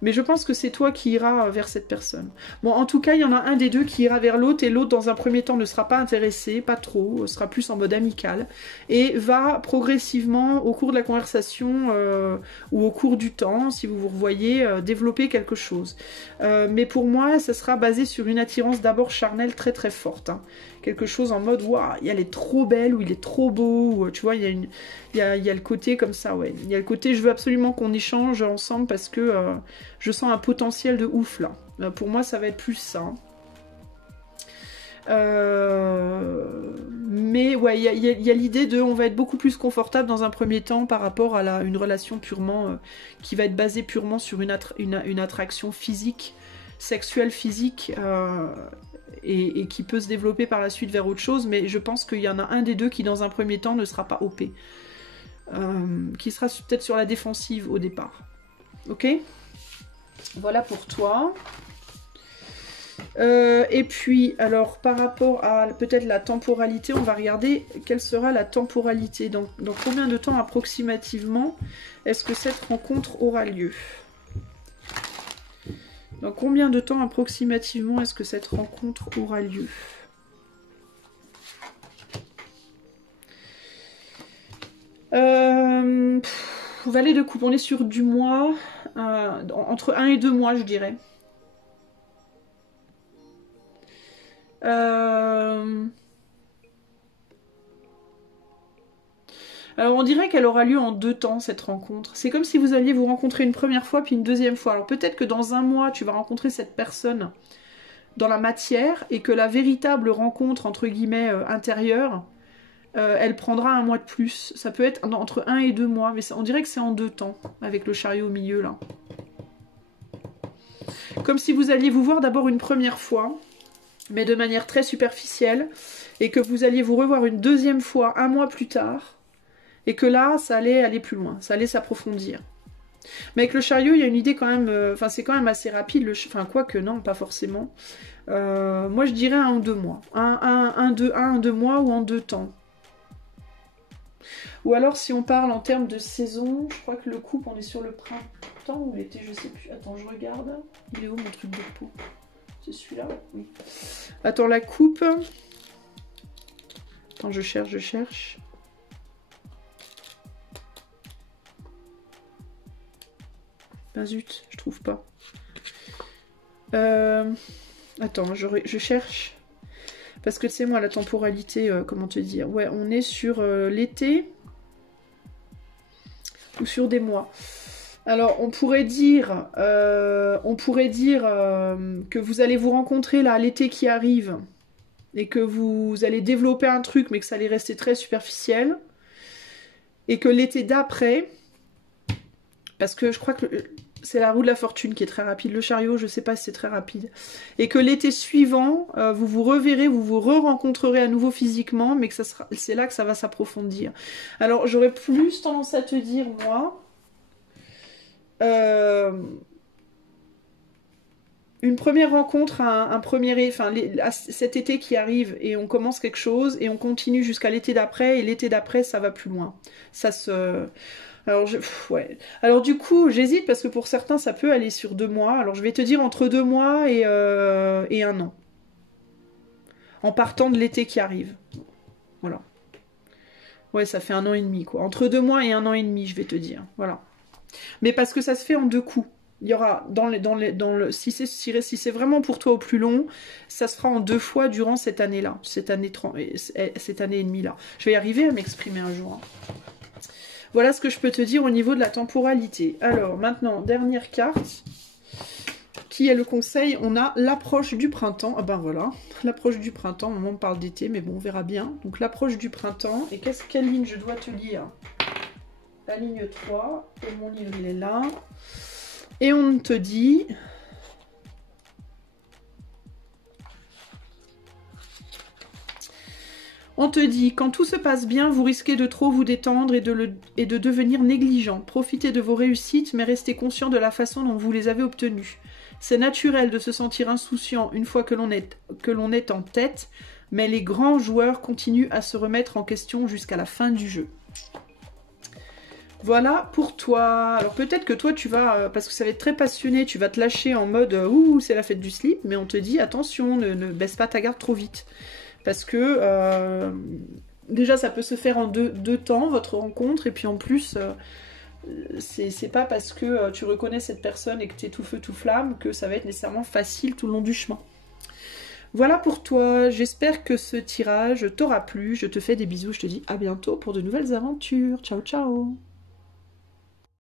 Mais je pense que c'est toi qui iras vers cette personne. Bon, en tout cas, il y en a un des deux qui ira vers l'autre et l'autre, dans un premier temps, ne sera pas intéressé, pas trop, sera plus en mode amical et va progressivement, au cours de la conversation ou au cours du temps, si vous vous revoyez, développer quelque chose. Mais pour moi, ça sera basé sur une attirance d'abord charnelle très très forte. Hein. Quelque chose en mode, waouh, elle est trop belle ou il est trop beau, ou, tu vois, il y a le côté comme ça, ouais. Il y a le côté, je veux absolument qu'on échange ensemble parce que je sens un potentiel de ouf là. Pour moi, ça va être plus ça. Mais ouais, il y a l'idée de on va être beaucoup plus confortable dans un premier temps par rapport à une relation purement qui va être basée purement sur une attraction physique, sexuelle physique, et qui peut se développer par la suite vers autre chose, mais je pense qu'il y en a un des deux qui dans un premier temps ne sera pas OP, qui sera peut-être sur la défensive au départ. Ok? Voilà pour toi. Et puis, alors, par rapport à peut-être la temporalité, on va regarder quelle sera la temporalité. Dans combien de temps approximativement est-ce que cette rencontre aura lieu? Dans combien de temps approximativement est-ce que cette rencontre aura lieu? Valet de coupe, on est sur du mois, entre 1 et 2 mois, je dirais. Alors on dirait qu'elle aura lieu en 2 temps cette rencontre. C'est comme si vous alliez vous rencontrer une première fois puis une deuxième fois. Alors peut-être que dans 1 mois tu vas rencontrer cette personne dans la matière et que la véritable rencontre entre guillemets intérieure, elle prendra 1 mois de plus. Ça peut être entre 1 et 2 mois, mais on dirait que c'est en 2 temps avec le chariot au milieu là. Comme si vous alliez vous voir d'abord une première fois, mais de manière très superficielle, et que vous alliez vous revoir une deuxième fois 1 mois plus tard, et que là, ça allait aller plus loin, ça allait s'approfondir. Mais avec le chariot, il y a une idée quand même, enfin c'est quand même assez rapide, enfin quoique non, pas forcément. Moi je dirais 1 ou 2 mois, 2 mois ou en 2 temps. Ou alors si on parle en termes de saison, je crois que le couple, on est sur le printemps ou l'été, je sais plus. Attends, je regarde, il est où mon truc de peau? C'est celui-là? Oui. Attends, la coupe. Attends, je cherche. Ben zut, je trouve pas. Attends, je cherche. Parce que tu sais, moi, la temporalité, comment te dire? Ouais, on est sur l'été ou sur des mois. Alors, on pourrait dire que vous allez vous rencontrer là l'été qui arrive et que vous allez développer un truc, mais que ça allait rester très superficiel. Et que l'été d'après, parce que je crois que c'est la roue de la fortune qui est très rapide, le chariot, je sais pas si c'est très rapide. Et que l'été suivant, vous vous reverrez, vous vous re-rencontrerez à nouveau physiquement, mais que c'est là que ça va s'approfondir. Alors, j'aurais plus tendance à te dire, moi, une première rencontre, cet été qui arrive et on commence quelque chose et on continue jusqu'à l'été d'après et l'été d'après ça va plus loin. Ça se... ouais. Alors du coup j'hésite parce que pour certains ça peut aller sur 2 mois. Alors je vais te dire entre 2 mois et 1 an. En partant de l'été qui arrive. Voilà. Ouais, ça fait 1 an et demi quoi. Entre 2 mois et 1 an et demi je vais te dire. Voilà. Mais parce que ça se fait en 2 coups. Il y aura si c'est vraiment pour toi au plus long, ça se fera en 2 fois durant cette année-là, cette année et demie là. Je vais y arriver à m'exprimer un jour. Voilà ce que je peux te dire au niveau de la temporalité. Alors maintenant, dernière carte, qui est le conseil. On a l'approche du printemps. Ah ben voilà, l'approche du printemps. On parle d'été, mais bon, on verra bien. Donc l'approche du printemps. Et quelle ligne je dois te lire? La ligne 3. Et mon livre, il est là. Et on te dit... On te dit, quand tout se passe bien, vous risquez de trop vous détendre et de devenir négligent. Profitez de vos réussites, mais restez conscient de la façon dont vous les avez obtenues. C'est naturel de se sentir insouciant une fois que l'on est en tête, mais les grands joueurs continuent à se remettre en question jusqu'à la fin du jeu. Voilà pour toi. Alors peut-être que toi tu vas, parce que ça va être très passionné, tu vas te lâcher en mode ouh c'est la fête du slip, mais on te dit attention, ne baisse pas ta garde trop vite. Parce que déjà ça peut se faire en deux temps votre rencontre, et puis en plus c'est pas parce que tu reconnais cette personne et que tu es tout feu tout flamme que ça va être nécessairement facile tout le long du chemin. Voilà pour toi, j'espère que ce tirage t'aura plu, je te fais des bisous, je te dis à bientôt pour de nouvelles aventures, ciao ciao.